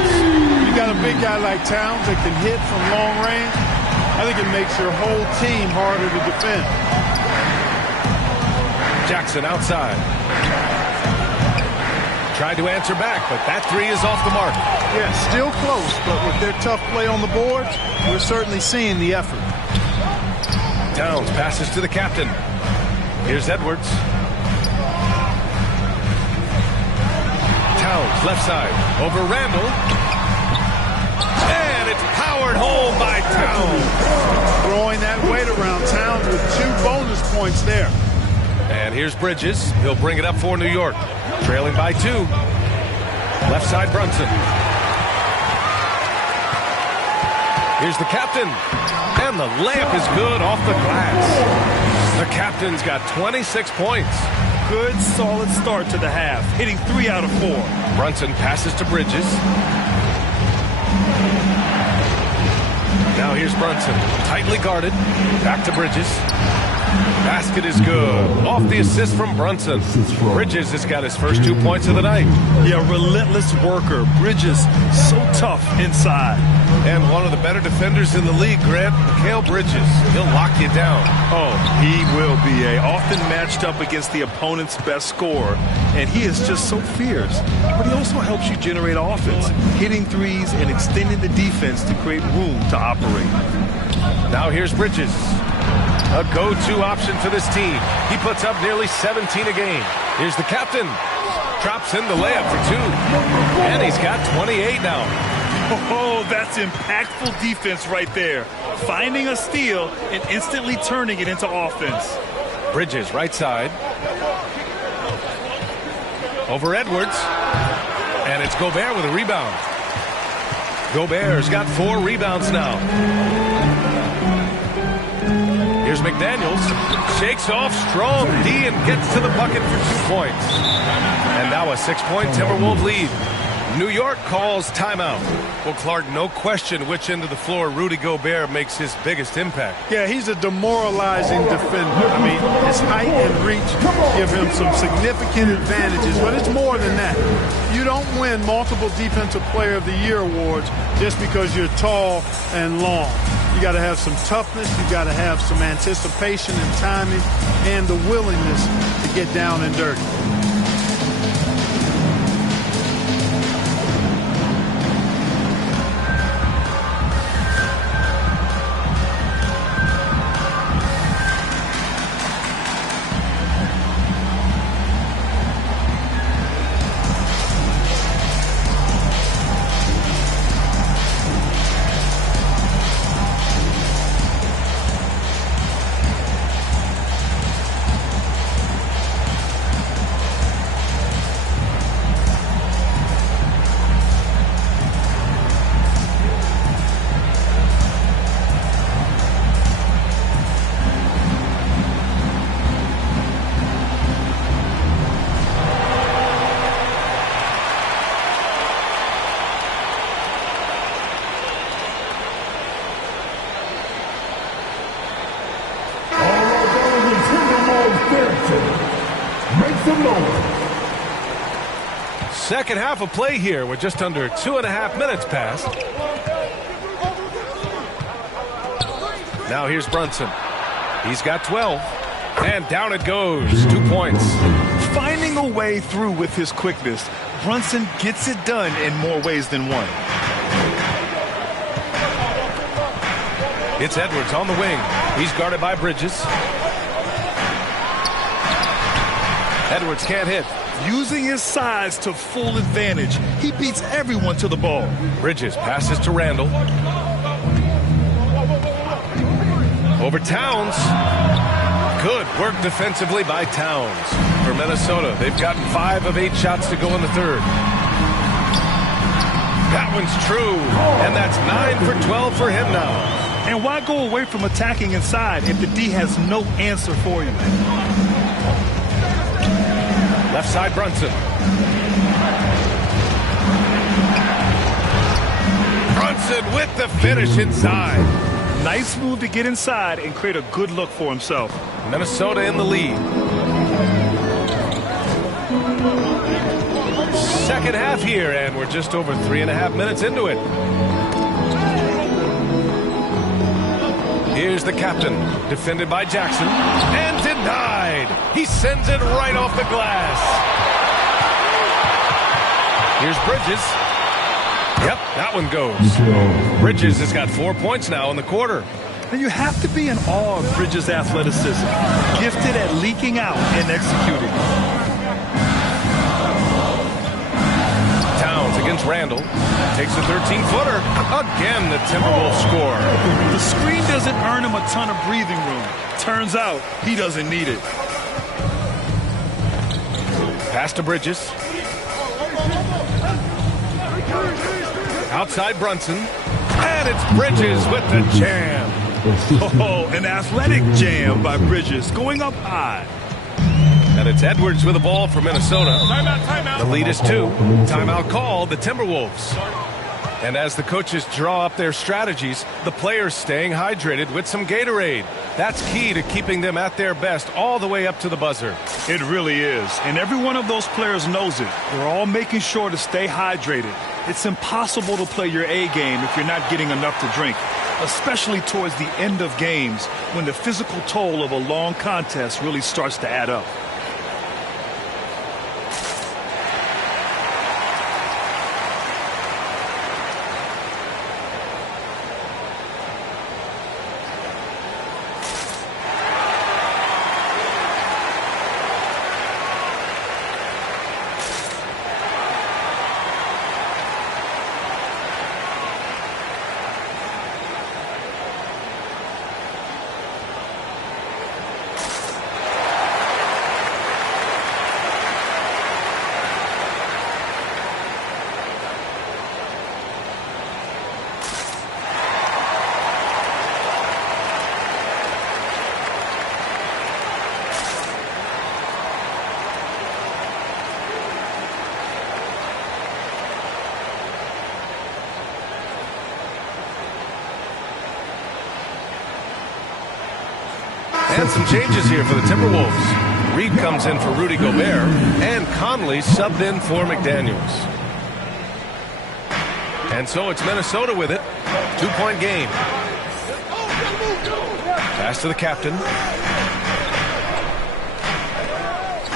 You got a big guy like Towns that can hit from long range. I think it makes your whole team harder to defend. Jackson outside. Tried to answer back, but that 3 is off the mark. Yeah, still close, but with their tough play on the boards, we're certainly seeing the effort. Towns passes to the captain. Here's Edwards. Towns left side over Randall. And it's powered home by Towns. Throwing that weight around. Towns with 2 bonus points there. And here's Bridges. He'll bring it up for New York. Trailing by 2. Left side Brunson. Here's the captain. And the layup is good off the glass. The captain's got 26 points. Good, solid start to the half, hitting 3 out of 4. Brunson passes to Bridges. Now here's Brunson. Tightly guarded. Back to Bridges. Basket is good. Off the assist from Brunson. Bridges has got his first 2 points of the night. Yeah, relentless worker. Bridges, so tough inside. And one of the better defenders in the league, Grant, Mikal Bridges. He'll lock you down. Oh, he will be often matched up against the opponent's best scorer. And he is just so fierce. But he also helps you generate offense, hitting threes and extending the defense to create room to operate. Now here's Bridges. A go-to option for this team. He puts up nearly 17 a game. Here's the captain. Drops in the layup for 2. And he's got 28 now. Oh, that's impactful defense right there. Finding a steal and instantly turning it into offense. Bridges, right side. Over Edwards. And it's Gobert with a rebound. Gobert's got 4 rebounds now. Here's McDaniels. Shakes off strong D and gets to the bucket for 2 points. And now a 6-point Timberwolves lead. New York calls timeout. Well, Clark, no question which end of the floor Rudy Gobert makes his biggest impact. Yeah, he's a demoralizing defender. I mean, his height and reach give him some significant advantages, but it's more than that. You don't win multiple Defensive Player of the Year awards just because you're tall and long. You got to have some toughness, you got to have some anticipation and timing, and the willingness to get down and dirty. Second half of play here with just under 2.5 minutes passed. Now here's Brunson. He's got 12. And down it goes. 2 points. Finding a way through with his quickness, Brunson gets it done in more ways than one. It's Edwards on the wing. He's guarded by Bridges. Edwards can't hit. Using his size to full advantage. He beats everyone to the ball. Bridges passes to Randall. Over Towns. Good work defensively by Towns. For Minnesota, they've gotten 5 of 8 shots to go in the third. That one's true. And that's 9 for 12 for him now. And why go away from attacking inside if the D has no answer for you? Left side, Brunson. Brunson with the finish inside. Nice move to get inside and create a good look for himself. Minnesota in the lead. Second half here, and we're just over 3.5 minutes into it. Here's the captain, defended by Jackson, and denied. He sends it right off the glass. Here's Bridges. Yep, that one goes. Bridges has got 4 points now in the quarter. And you have to be in awe of Bridges' athleticism, gifted at leaking out and executing. Towns against Randall. Takes a 13-footer. Again, the Timberwolves score. The screen doesn't earn him a ton of breathing room. Turns out he doesn't need it. Pass to Bridges. Outside Brunson. And it's Bridges with the jam. Oh, an athletic jam by Bridges going up high. And it's Edwards with the ball for Minnesota. Timeout, timeout. The lead is 2. Timeout called, the Timberwolves. And as the coaches draw up their strategies, the players staying hydrated with some Gatorade. That's key to keeping them at their best all the way up to the buzzer. It really is. And every one of those players knows it. They're all making sure to stay hydrated. It's impossible to play your A game if you're not getting enough to drink, especially towards the end of games when the physical toll of a long contest really starts to add up. And some changes here for the Timberwolves. Reed comes in for Rudy Gobert, and Conley subbed in for McDaniels. And so it's Minnesota with it. 2-point game. Pass to the captain.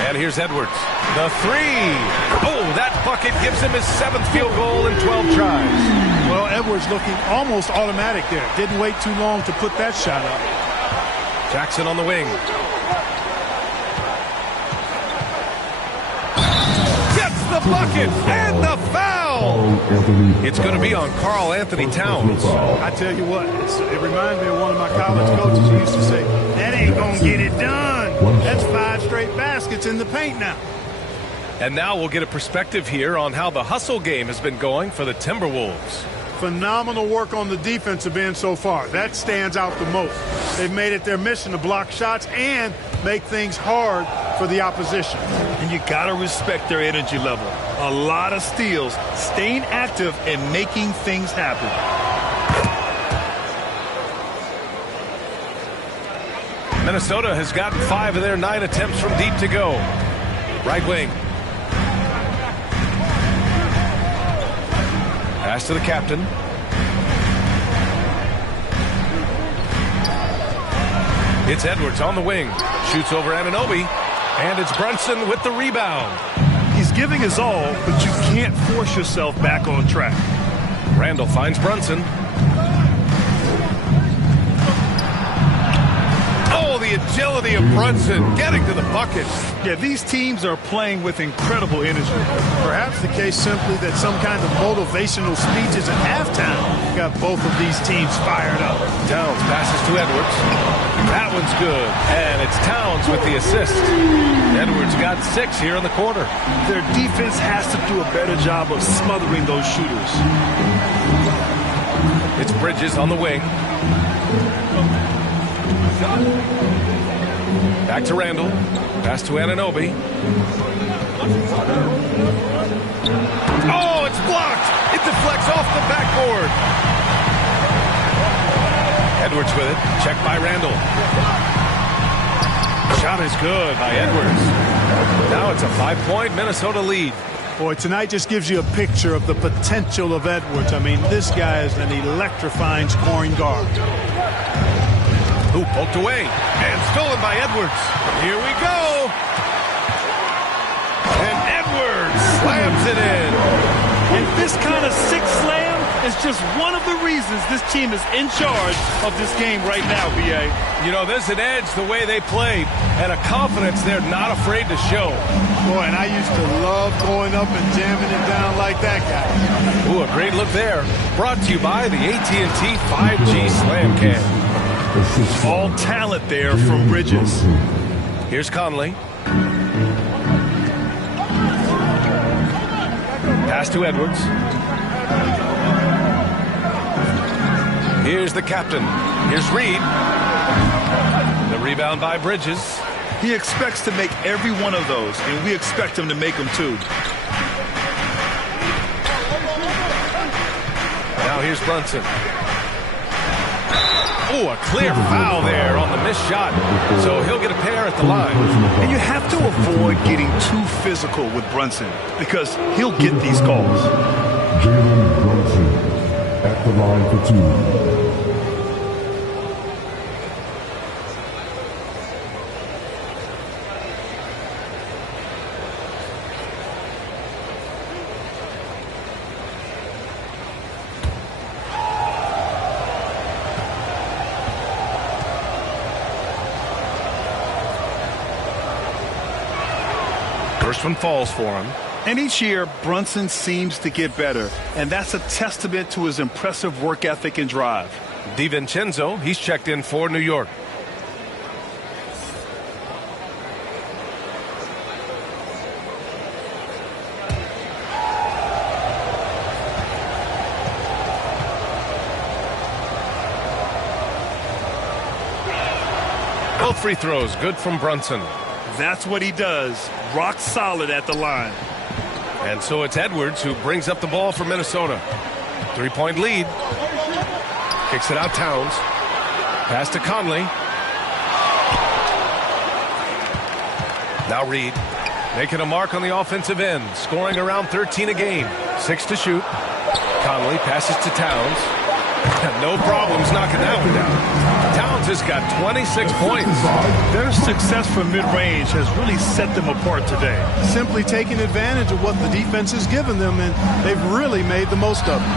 And here's Edwards. The three. Oh, that bucket gives him his 7th field goal in 12 tries. Well, Edwards looking almost automatic there. Didn't wait too long to put that shot up. Jackson on the wing. Gets the bucket and the foul. It's going to be on Karl Anthony Towns. I tell you what, it reminds me of one of my college coaches who used to say, that ain't going to get it done. That's 5 straight baskets in the paint now. And now we'll get a perspective here on how the hustle game has been going for the Timberwolves. Phenomenal work on the defensive end so far. That stands out the most. They've made it their mission to block shots and make things hard for the opposition. And you got to respect their energy level. A lot of steals, staying active and making things happen. Minnesota has gotten 5 of their 9 attempts from deep to go. Right wing. Pass to the captain. It's Edwards on the wing. Shoots over Anunoby. And it's Brunson with the rebound. He's giving his all, but you can't force yourself back on track. Randall finds Brunson. Oh, the agility of Brunson getting to the bucket. Yeah, these teams are playing with incredible energy. Perhaps the case simply that some kind of motivational speeches at halftime got both of these teams fired up. Towns passes to Edwards. That one's good. And it's Towns with the assist. Edwards got 6 here in the quarter. Their defense has to do a better job of smothering those shooters. It's Bridges on the wing. Back to Randall. Pass to Anunoby. Oh, it's blocked. It deflects off the backboard. Edwards with it. Checked by Randall. Shot is good by Edwards. Now it's a 5-point Minnesota lead. Boy, tonight just gives you a picture of the potential of Edwards. I mean, this guy is an electrifying scoring guard. Ooh, poked away. And stolen by Edwards. Here we go. And Edwards slams it in. And this kind of sick slam is just one of the reasons this team is in charge of this game right now, B.A. You know, there's an edge the way they play and a confidence they're not afraid to show. Boy, and I used to love going up and jamming it down like that guy. Ooh, a great look there. Brought to you by the AT&T 5G Slam Cam. All talent there from Bridges. Here's Conley. Pass to Edwards. Here's the captain. Here's Reed. The rebound by Bridges. He expects to make every one of those, and we expect him to make them too. Now here's Brunson. Oh, a clear foul there on the missed shot. So he'll get a pair at the line. And you have to avoid getting too physical with Brunson because he'll get these calls. Jalen Brunson at the line for 2. First one falls for him. And each year, Brunson seems to get better, and that's a testament to his impressive work ethic and drive. DiVincenzo, he's checked in for New York. Both free throws good from Brunson. That's what he does. Rock solid at the line. And so it's Edwards who brings up the ball for Minnesota. 3-point lead. Kicks it out Towns. Pass to Conley. Now Reed. Making a mark on the offensive end. Scoring around 13 a game. 6 to shoot. Conley passes to Towns. No problems knocking that one down. Towns has got 26 points. Their success from mid-range has really set them apart today. Simply taking advantage of what the defense has given them, and they've really made the most of it.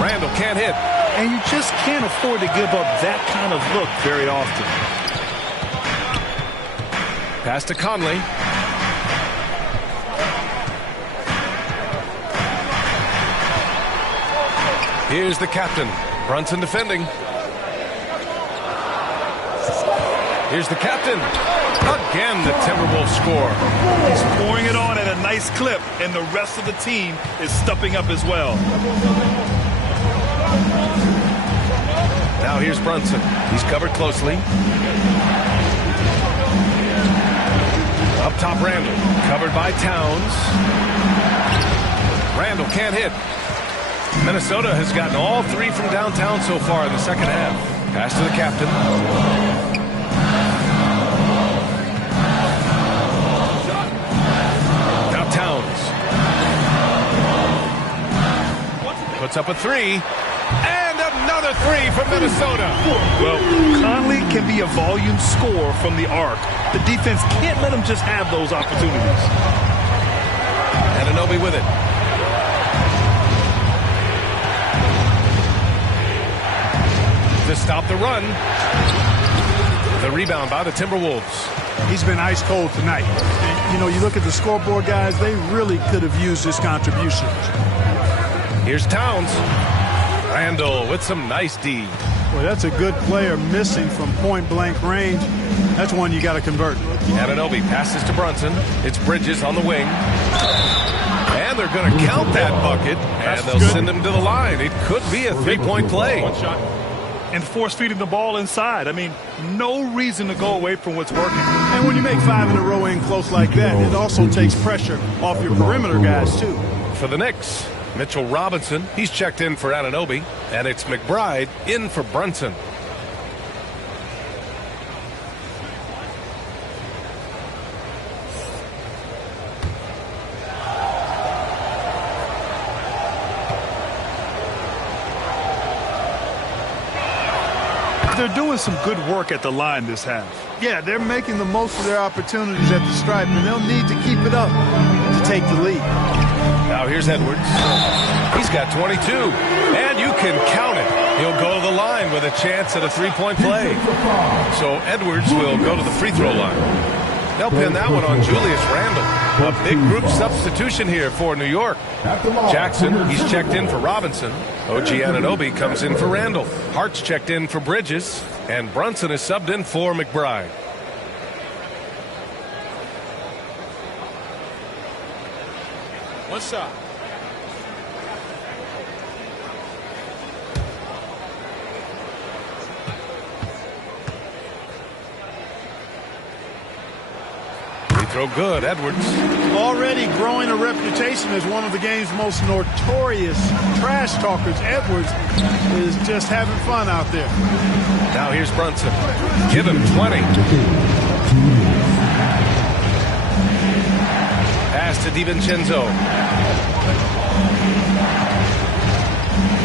Randall can't hit. And you just can't afford to give up that kind of look very often. Pass to Conley. Here's the captain. Brunson defending. Here's the captain. Again, the Timberwolves score. He's pouring it on at a nice clip, and the rest of the team is stepping up as well. Now here's Brunson. He's covered closely. Up top, Randall. Covered by Towns. Randall can't hit. Minnesota has gotten all 3 from downtown so far in the second half. Pass to the captain. Now Towns. Puts up a 3. And another 3 from Minnesota. Well, Conley can be a volume scorer from the arc. The defense can't let him just have those opportunities. Anunoby with it. To stop the run. The rebound by the Timberwolves. He's been ice cold tonight. You know, you look at the scoreboard, guys, they really could have used his contribution. Here's Towns. Randall with some nice D. Well, that's a good player missing from point-blank range. That's one you got to convert. Anunoby passes to Brunson. It's Bridges on the wing. And they're going to count that bucket. And they'll send him to the line. It could be a 3-point play. One shot. And force feeding the ball inside. I mean, no reason to go away from what's working. And when you make 5 in a row in close like that, it also takes pressure off your perimeter guys, too. For the Knicks, Mitchell Robinson, he's checked in for Anunoby. And it's McBride in for Brunson. They're doing some good work at the line this half. Yeah, they're making the most of their opportunities at the stripe, and they'll need to keep it up to take the lead. Now here's Edwards. He's got 22, and you can count it. He'll go to the line with a chance at a 3-point play. So Edwards will go to the free throw line. They'll pin that one on Julius Randle. A big group substitution here for New York. Jackson, he's checked in for Robinson. OG Anunoby comes in for Randle. Hart's checked in for Bridges. And Brunson is subbed in for McBride. One shot. Throw good, Edwards. Already growing a reputation as one of the game's most notorious trash talkers. Edwards is just having fun out there. Now here's Brunson. Give him 20. Pass to DiVincenzo.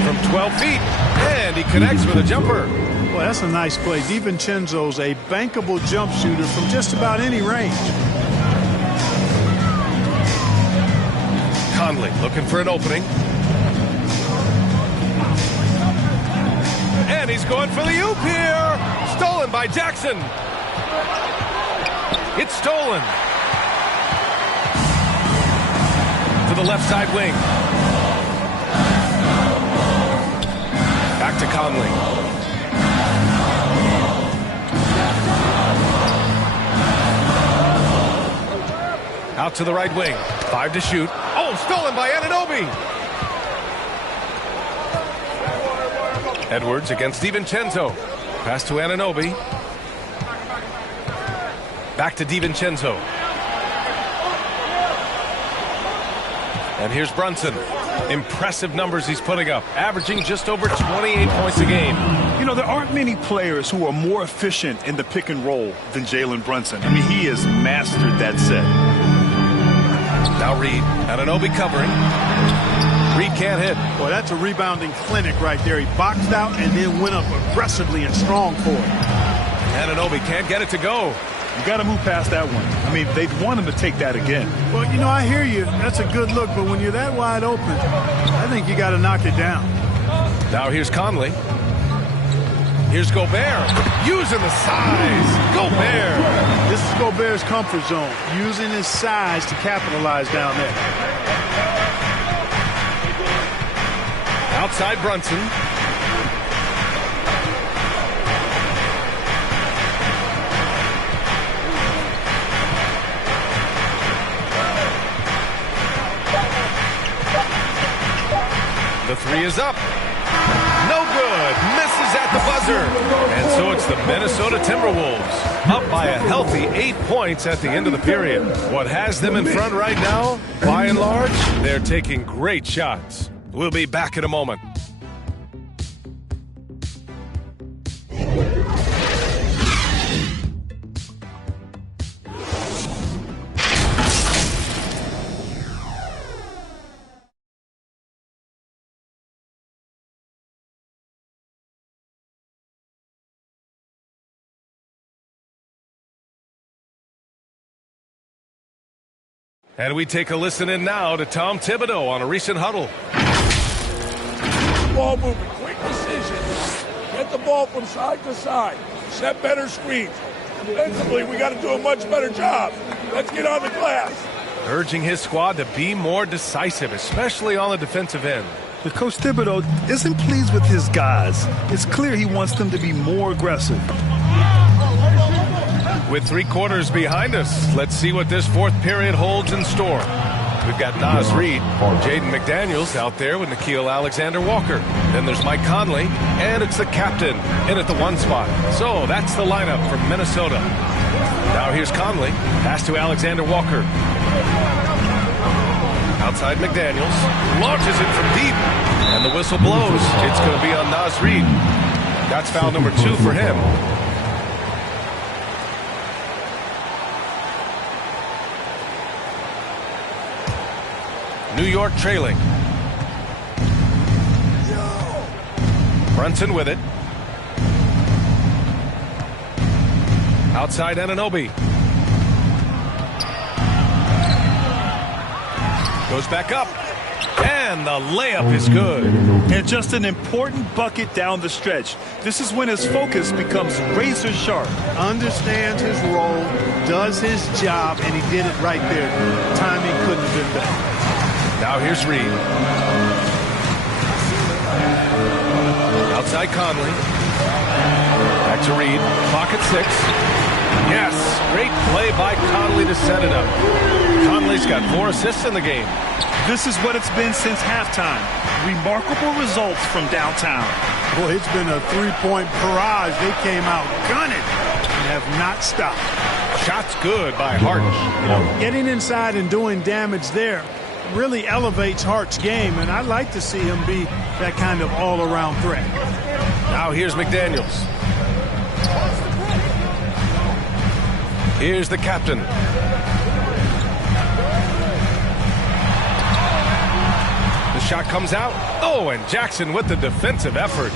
From 12 feet, and he connects with a jumper. Well, that's a nice play. DiVincenzo's a bankable jump shooter from just about any range. Conley looking for an opening. And he's going for the oop here. Stolen by Jackson. It's stolen. To the left side wing. Back to Conley. Out to the right wing. 5 to shoot. Oh, stolen by Anunoby. Edwards against DiVincenzo. Pass to Anunoby. Back to DiVincenzo. And here's Brunson. Impressive numbers he's putting up, averaging just over 28 points a game. You know, there aren't many players who are more efficient in the pick and roll than Jalen Brunson. I mean, he has mastered that set. Now Reed. Anunoby covering. Reed can't hit. Well, that's a rebounding clinic right there. He boxed out and then went up aggressively and strong for it. Anunoby can't get it to go. You got to move past that one. I mean, they'd want him to take that again. Well, you know, I hear you. That's a good look, but when you're that wide open, I think you got to knock it down. Now here's Conley. Here's Gobert. Using the size. Gobert. This is Gobert's comfort zone, using his size to capitalize down there. Outside Brunson. The three is up. No good. Misses at the buzzer. And so it's the Minnesota Timberwolves up by a healthy 8 points at the end of the period. What has them in front right now, by and large, they're taking great shots. We'll be back in a moment. And we take a listen in now to Tom Thibodeau on a recent huddle. Ball movement, quick decisions. Get the ball from side to side. Set better screens. Defensively, we got to do a much better job. Let's get on the glass. Urging his squad to be more decisive, especially on the defensive end. But Coach Thibodeau isn't pleased with his guys. It's clear he wants them to be more aggressive. With 3 quarters behind us, let's see what this fourth period holds in store. We've got Naz Reid, Jaden McDaniels out there with Nickeil Alexander-Walker. Then there's Mike Conley, and it's the captain in at the 1 spot. So that's the lineup for Minnesota. Now here's Conley. Pass to Alexander-Walker. Outside McDaniels. Launches it from deep. And the whistle blows. It's going to be on Naz Reid. That's foul number 2 for him. New York trailing. Brunson with it. Outside Anunoby. Goes back up. And the layup is good. And just an important bucket down the stretch. This is when his focus becomes razor sharp. Understands his role, does his job, and he did it right there. Timing couldn't have been better. Now here's Reed. Outside Conley. Back to Reed. Pocket 6. Yes, great play by Conley to set it up. Conley's got 4 assists in the game. This is what it's been since halftime. Remarkable results from downtown. Boy, it's been a 3-point barrage. They came out gunning and have not stopped. Shot's good by Hart. Getting inside and doing damage there really elevates Hart's game, and I'd like to see him be that kind of all-around threat. Now here's McDaniels. Here's the captain. The shot comes out. Oh, and Jackson with the defensive effort.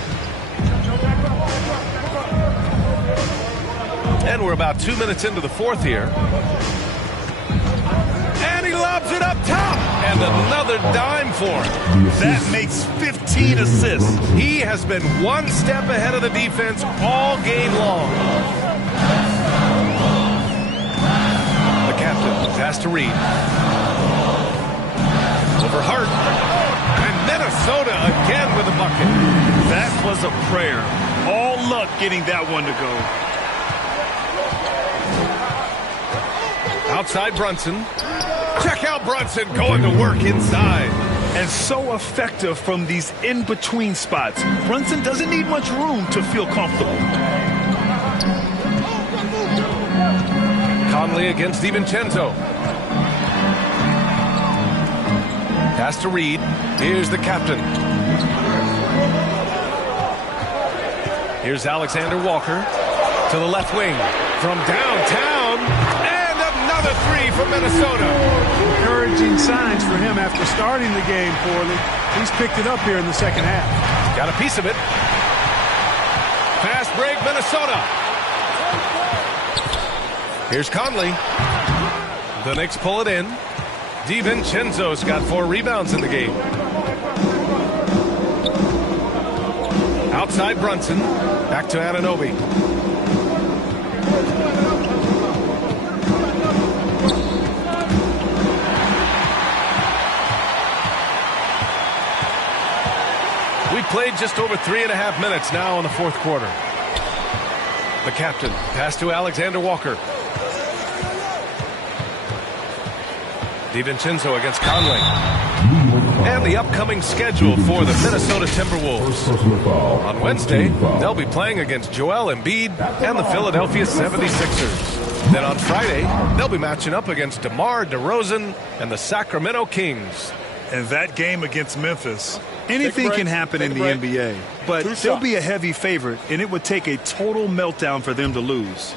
And we're about 2 minutes into the fourth here. And he lobs it up top. And another dime for him. That makes 15 assists. He has been one step ahead of the defense all game long. The captain pass to Reed. Over Hart. And Minnesota again with a bucket. That was a prayer. All luck getting that one to go. Outside Brunson. Check out Brunson going to work inside. And so effective from these in-between spots. Brunson doesn't need much room to feel comfortable. Conley against DiVincenzo. Pass to Reed. Here's the captain. Here's Alexander Walker to the left wing. From downtown. And another three from Minnesota. Encouraging signs for him after starting the game poorly. He's picked it up here in the second half. Got a piece of it. Fast break, Minnesota. Here's Conley. The Knicks pull it in. DiVincenzo's got 4 rebounds in the game. Outside Brunson. Back to Anunoby. We played just over 3.5 minutes now in the fourth quarter. The captain pass to Alexander Walker. DiVincenzo against Conley. And the upcoming schedule for the Minnesota Timberwolves. On Wednesday, they'll be playing against Joel Embiid and the Philadelphia 76ers. Then on Friday, they'll be matching up against DeMar DeRozan and the Sacramento Kings. And that game against Memphis, anything can happen in the NBA, but they'll be a heavy favorite, and it would take a total meltdown for them to lose.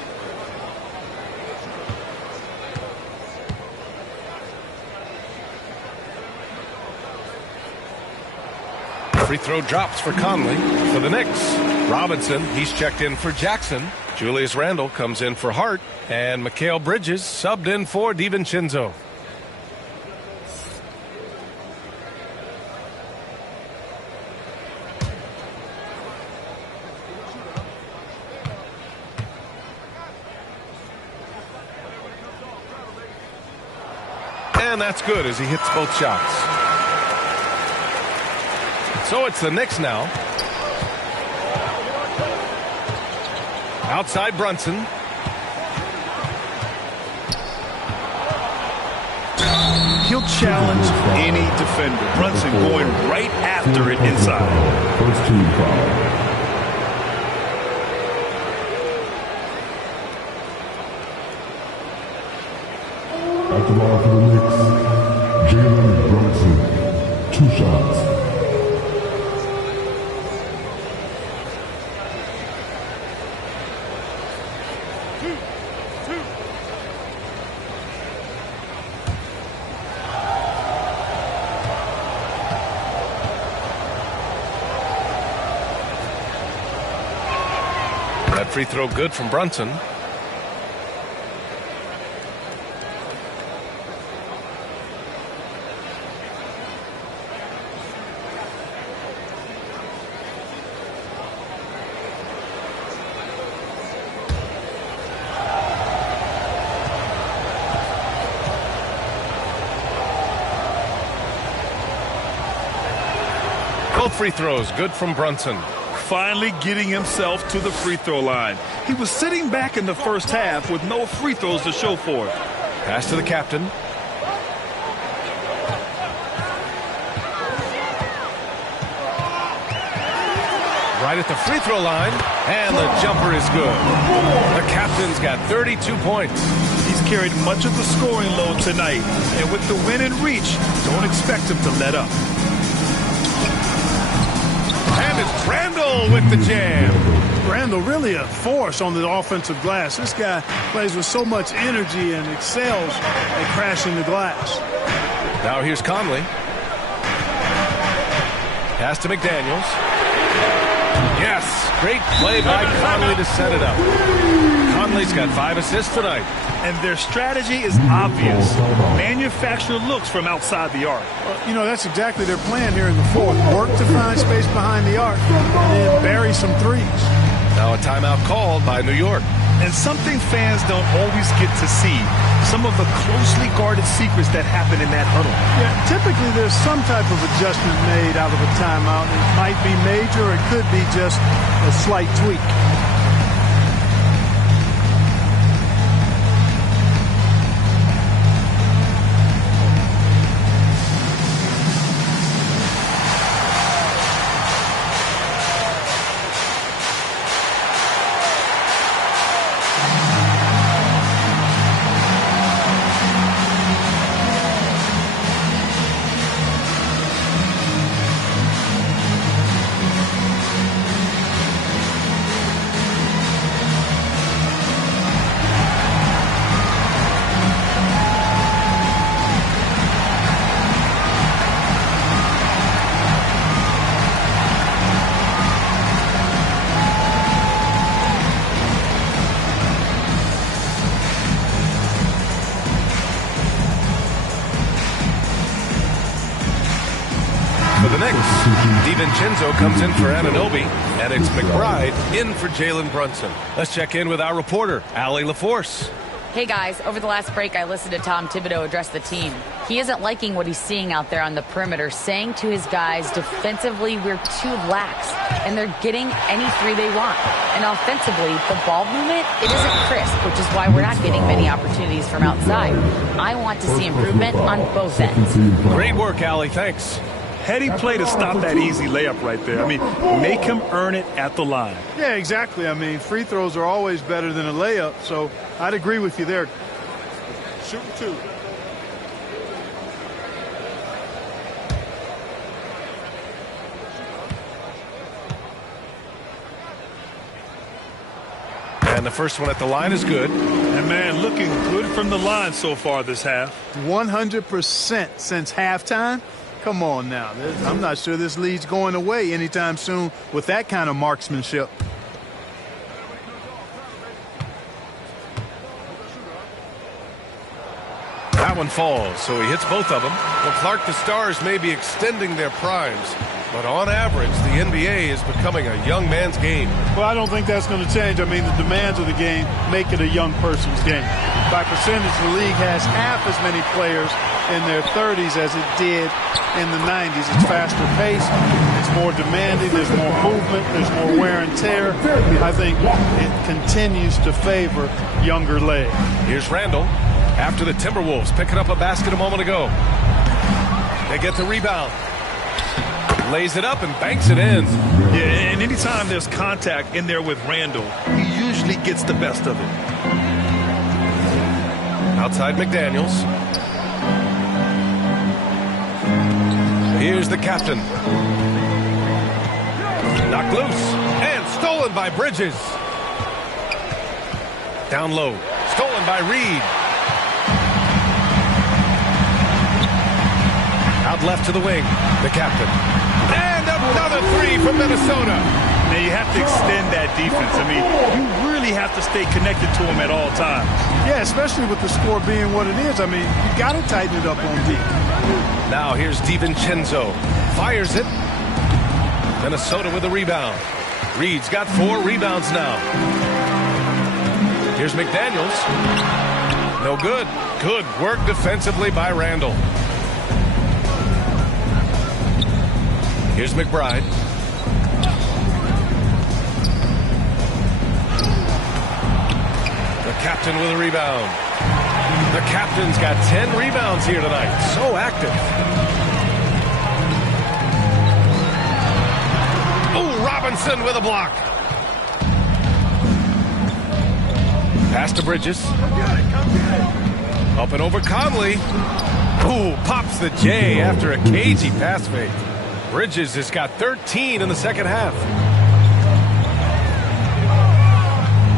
Free throw drops for Conley. For the Knicks, Robinson, he's checked in for Jackson. Julius Randle comes in for Hart. And Mikal Bridges subbed in for DiVincenzo. And that's good as he hits both shots. So it's the Knicks now. Outside Brunson. He'll challenge any defender. Brunson going right after it inside. First team foul. At the line for the Knicks, Jalen Brunson, 2 shots. That free throw good from Brunson. Both free throws good from Brunson. Finally getting himself to the free throw line. He was sitting back in the first half with no free throws to show for it. Pass to the captain. right at the free throw line, and the jumper is good. The captain's got 32 points. He's carried much of the scoring load tonight, and with the win and reach, don't expect him to let up. And it's Randall with the jam. Randall really a force on the offensive glass. This guy plays with so much energy and excels at crashing the glass. Now here's Conley. Pass to McDaniels. Yes, great play by Conley to set it up. Conley's got 5 assists tonight. And their strategy is obvious. Manufacture looks from outside the arc. Well, you know, that's exactly their plan here in the fourth. Work to find space behind the arc and then bury some threes. Now a timeout called by New York. And something fans don't always get to see, some of the closely guarded secrets that happen in that huddle. Yeah, typically there's some type of adjustment made out of a timeout. It might be major, or it could be just a slight tweak. For the Knicks, DiVincenzo comes in for Anunoby, and it's McBride in for Jalen Brunson. Let's check in with our reporter, Allie LaForce. Hey guys, over the last break I listened to Tom Thibodeau address the team. He isn't liking what he's seeing out there on the perimeter, saying to his guys, defensively we're too lax, and they're getting any three they want. And offensively, the ball movement, it isn't crisp, which is why we're not getting many opportunities from outside. I want to see improvement on both ends. Great work, Allie, thanks. Heady play to stop that easy layup right there. I mean, make him earn it at the line. Yeah, exactly. I mean, free throws are always better than a layup, so I'd agree with you there. Shoot 2. And the first one at the line is good. And, man, looking good from the line so far this half. 100% since halftime. Come on now. I'm not sure this lead's going away anytime soon with that kind of marksmanship. That one falls, so he hits both of them. Well, Clark, the Stars may be extending their primes, but on average, the NBA is becoming a young man's game. Well, I don't think that's going to change. I mean, the demands of the game make it a young person's game. By percentage, the league has half as many players in their 30s as it did in the 90s. It's faster paced, it's more demanding, there's more movement, there's more wear and tear. I think it continues to favor younger legs. Here's Randall after the Timberwolves picking up a basket a moment ago. They get the rebound. Lays it up and banks it in. Yeah, and anytime there's contact in there with Randall, he usually gets the best of it. Outside McDaniels. Here's the captain. Knocked loose and stolen by Bridges. Down low. Stolen by Reed. Out left to the wing. The captain. And another three from Minnesota. Now you have to extend that defense. I mean, you really have to stay connected to him at all times. Yeah, especially with the score being what it is. I mean, you got to tighten it up on deep. Now here's DiVincenzo. Fires it. Minnesota with a rebound. Reed's got 4 rebounds now. Here's McDaniels. No good. Good work defensively by Randall. Here's McBride. The captain with a rebound. The captain's got 10 rebounds here tonight. So active. Oh, Robinson with a block. Pass to Bridges. Up and over Conley. Ooh, pops the J after a cagey pass fake. Bridges has got 13 in the second half.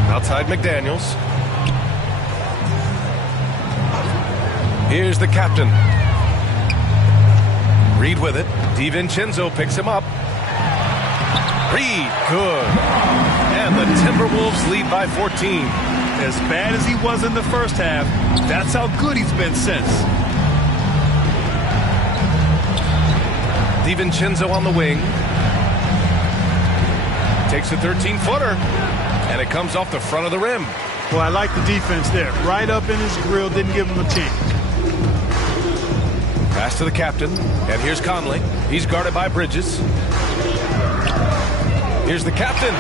Outside McDaniels. Here's the captain. Reed with it. DiVincenzo picks him up. Reed, good. And the Timberwolves lead by 14. As bad as he was in the first half, that's how good he's been since. DiVincenzo on the wing. Takes a 13-footer. And it comes off the front of the rim. Well, I like the defense there. Right up in his grill, didn't give him a chance. Pass to the captain. And here's Conley. He's guarded by Bridges. Here's the captain.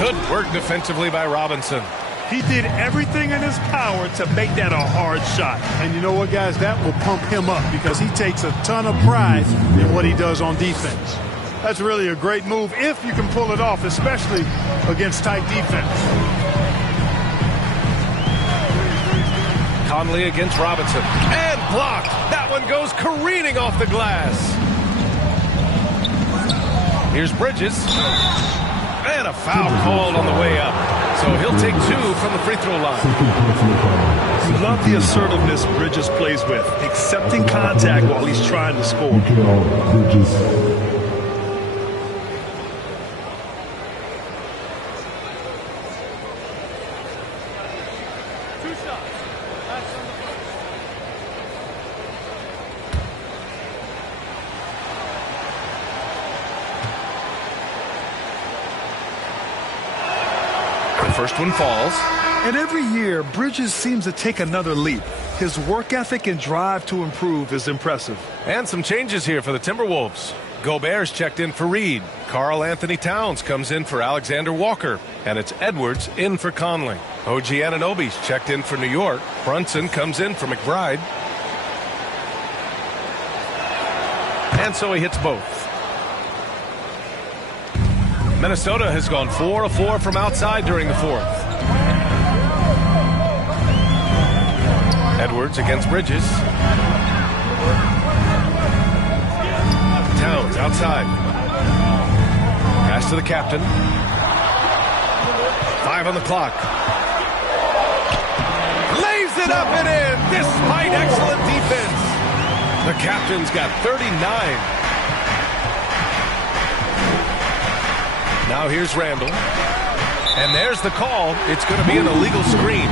Good work defensively by Robinson. He did everything in his power to make that a hard shot. And you know what, guys? That will pump him up because he takes a ton of pride in what he does on defense. That's really a great move if you can pull it off, especially against tight defense. Conley against Robinson. And blocked. That one goes careening off the glass. Here's Bridges. And a foul called on the way up. So he'll take 2 from the free throw line. You love the assertiveness Bridges plays with, accepting contact while he's trying to score. First one falls. And every year, Bridges seems to take another leap. His work ethic and drive to improve is impressive. And some changes here for the Timberwolves. Gobert's checked in for Reed. Karl Anthony Towns comes in for Alexander Walker. And it's Edwards in for Conley. OG Anunoby's checked in for New York. Brunson comes in for McBride. And so he hits both. Minnesota has gone 4 of 4 from outside during the fourth. Edwards against Bridges. Towns outside. Pass to the captain. 5 on the clock. Lays it up and in despite excellent defense. The captain's got 39. Now here's Randall. And there's the call. It's going to be an illegal screen.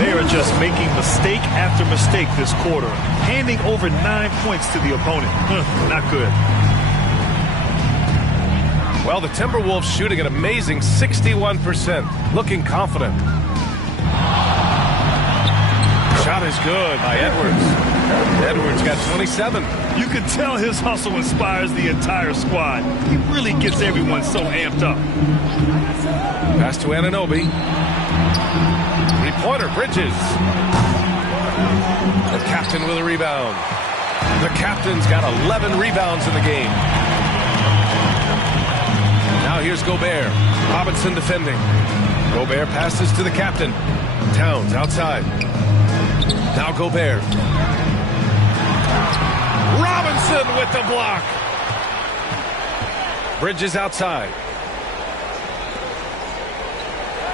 They are just making mistake after mistake this quarter, handing over 9 points to the opponent. Not good. Well, the Timberwolves shooting an amazing 61%, looking confident. Shot is good by Edwards. Edwards got 27. You can tell his hustle inspires the entire squad. He really gets everyone so amped up. Pass to Anunoby. Three-pointer, Bridges. The captain with a rebound. The captain's got 11 rebounds in the game. Now here's Gobert. Robinson defending. Gobert passes to the captain. Towns outside. Now Gobert. Robinson with the block. Bridges outside.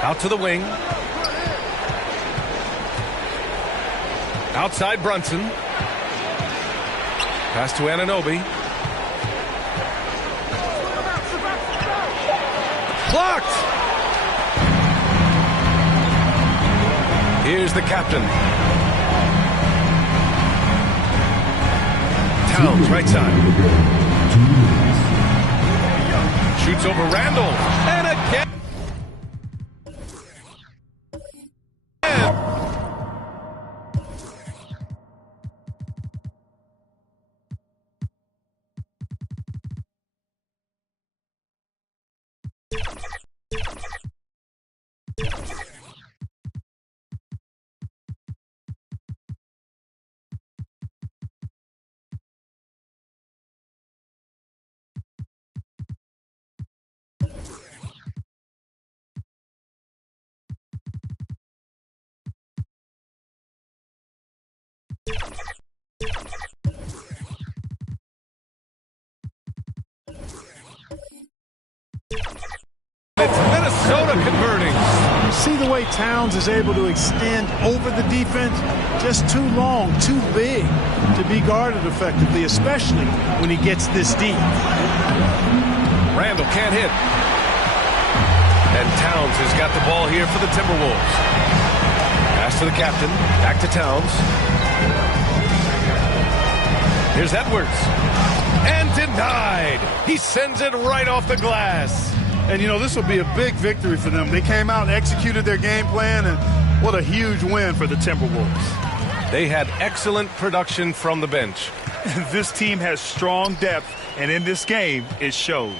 Out to the wing. Outside Brunson. Pass to Anunoby. Blocked. Here's the captain. Towns, right side. Shoots over Randall. And again. It's Minnesota converting. You see the way Towns is able to extend over the defense? Just too long, too big to be guarded effectively, especially when he gets this deep. Randall can't hit. And Towns has got the ball here for the Timberwolves. Pass to the captain. Back to Towns. Here's Edwards. And denied. He sends it right off the glass. And, you know, this will be a big victory for them. They came out and executed their game plan, and what a huge win for the Timberwolves. They had excellent production from the bench. This team has strong depth, and in this game, it showed.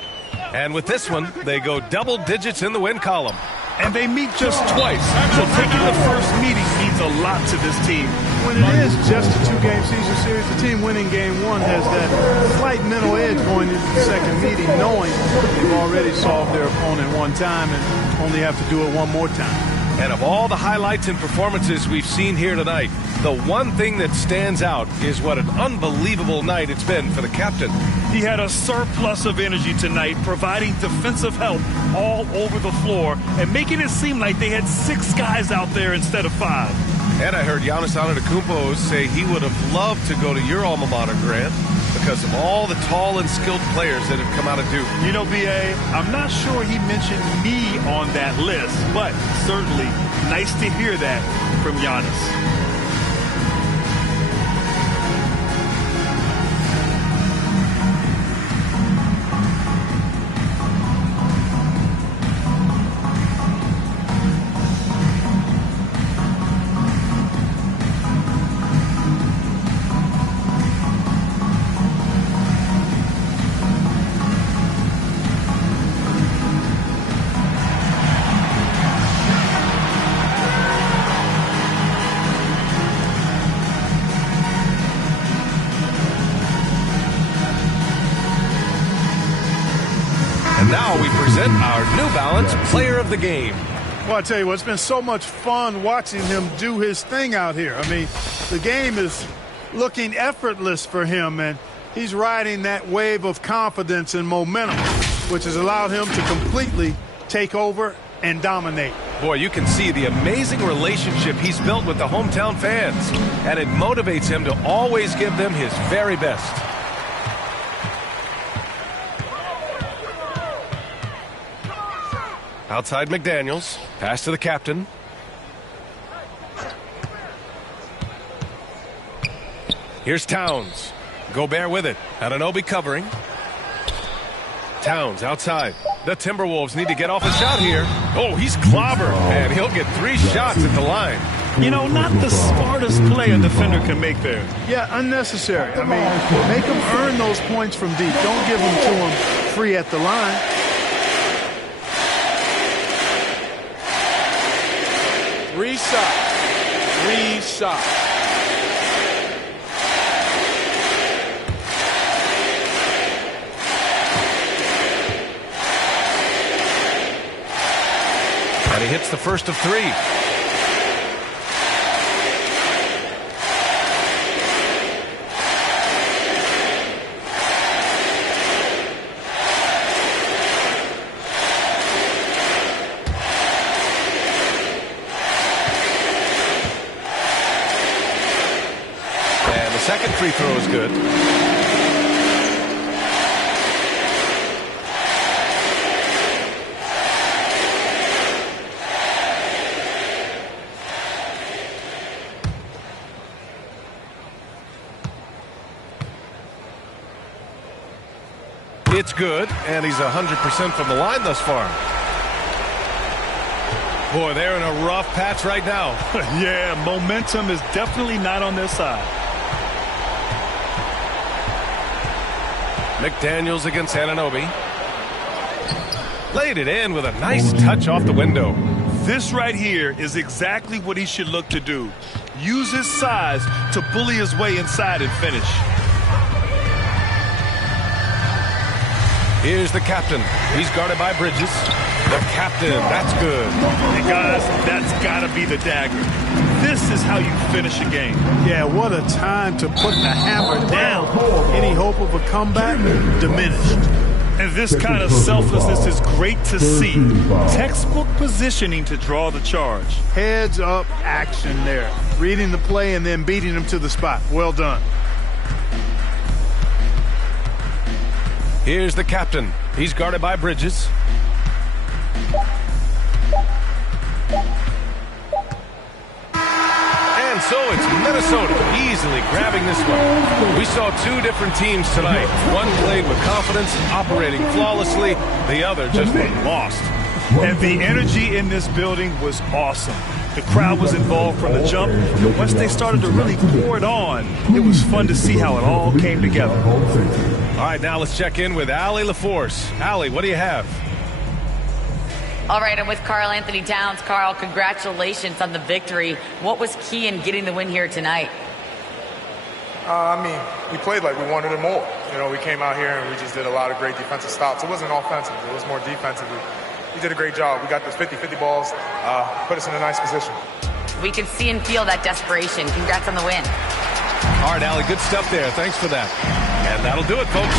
And with this one, they go double digits in the win column. And they meet just twice, so taking the first meeting means a lot to this team. When it is just a two-game season series, the team winning game one has that slight mental edge going into the second meeting, knowing they've already solved their opponent one time and only have to do it one more time. And of all the highlights and performances we've seen here tonight, the one thing that stands out is what an unbelievable night it's been for the captain. He had a surplus of energy tonight, providing defensive help all over the floor and making it seem like they had 6 guys out there instead of 5. And I heard Giannis Antetokounmpo say he would have loved to go to your alma mater, Grant, because of all the tall and skilled players that have come out of Duke. You know, B.A., I'm not sure he mentioned me on that list, but certainly nice to hear that from Giannis. Now we present our New Balance Player of the Game. Well, I tell you what, it's been so much fun watching him do his thing out here. I mean, the game is looking effortless for him, and he's riding that wave of confidence and momentum, which has allowed him to completely take over and dominate. Boy, you can see the amazing relationship he's built with the hometown fans, and it motivates him to always give them his very best. Outside McDaniels. Pass to the captain. Here's Towns. Gobert with it. Anunoby covering. Towns outside. The Timberwolves need to get off a shot here. Oh, he's clobbered. And he'll get 3 shots at the line. You know, not the smartest play a defender can make there. Yeah, unnecessary. I mean, make him earn those points from deep. Don't give them to him free at the line. Three shots. And he hits the first of 3. Second free throw is good. It's good, and he's 100% from the line thus far. Boy, they're in a rough patch right now. Yeah, momentum is definitely not on their side. McDaniels against Anunoby. Laid it in with a nice touch off the window. This right here is exactly what he should look to do. Use his size to bully his way inside and finish. Here's the captain. He's guarded by Bridges. The captain, that's good. And guys, that's got to be the dagger. This is how you finish a game. Yeah, what a time to put the hammer down. Any hope of a comeback? Diminished. And this kind of selflessness is great to see. Textbook positioning to draw the charge. Heads up action there. Reading the play and then beating him to the spot. Well done. Here's the captain. He's guarded by Bridges. And so it's Minnesota easily grabbing this one. We saw two different teams tonight. One played with confidence, operating flawlessly. The other just looked lost. And the energy in this building was awesome. The crowd was involved from the jump, and once they started to really pour it on, it was fun to see how it all came together. All right, now let's check in with Allie LaForce. Allie, what do you have? All right, I'm with Karl Anthony Towns. Karl, congratulations on the victory. What was key in getting the win here tonight? We played like we wanted it more. We came out here and we just did a lot of great defensive stops. It wasn't offensive. It was more defensively. We did a great job. We got those 50-50 balls, put us in a nice position. We could see and feel that desperation. Congrats on the win. All right, Allie, good stuff there. Thanks for that. And that'll do it, folks.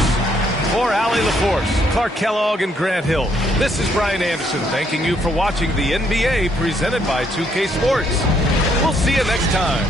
For Allie LaForce, Clark Kellogg, and Grant Hill, this is Brian Anderson thanking you for watching the NBA presented by 2K Sports. We'll see you next time.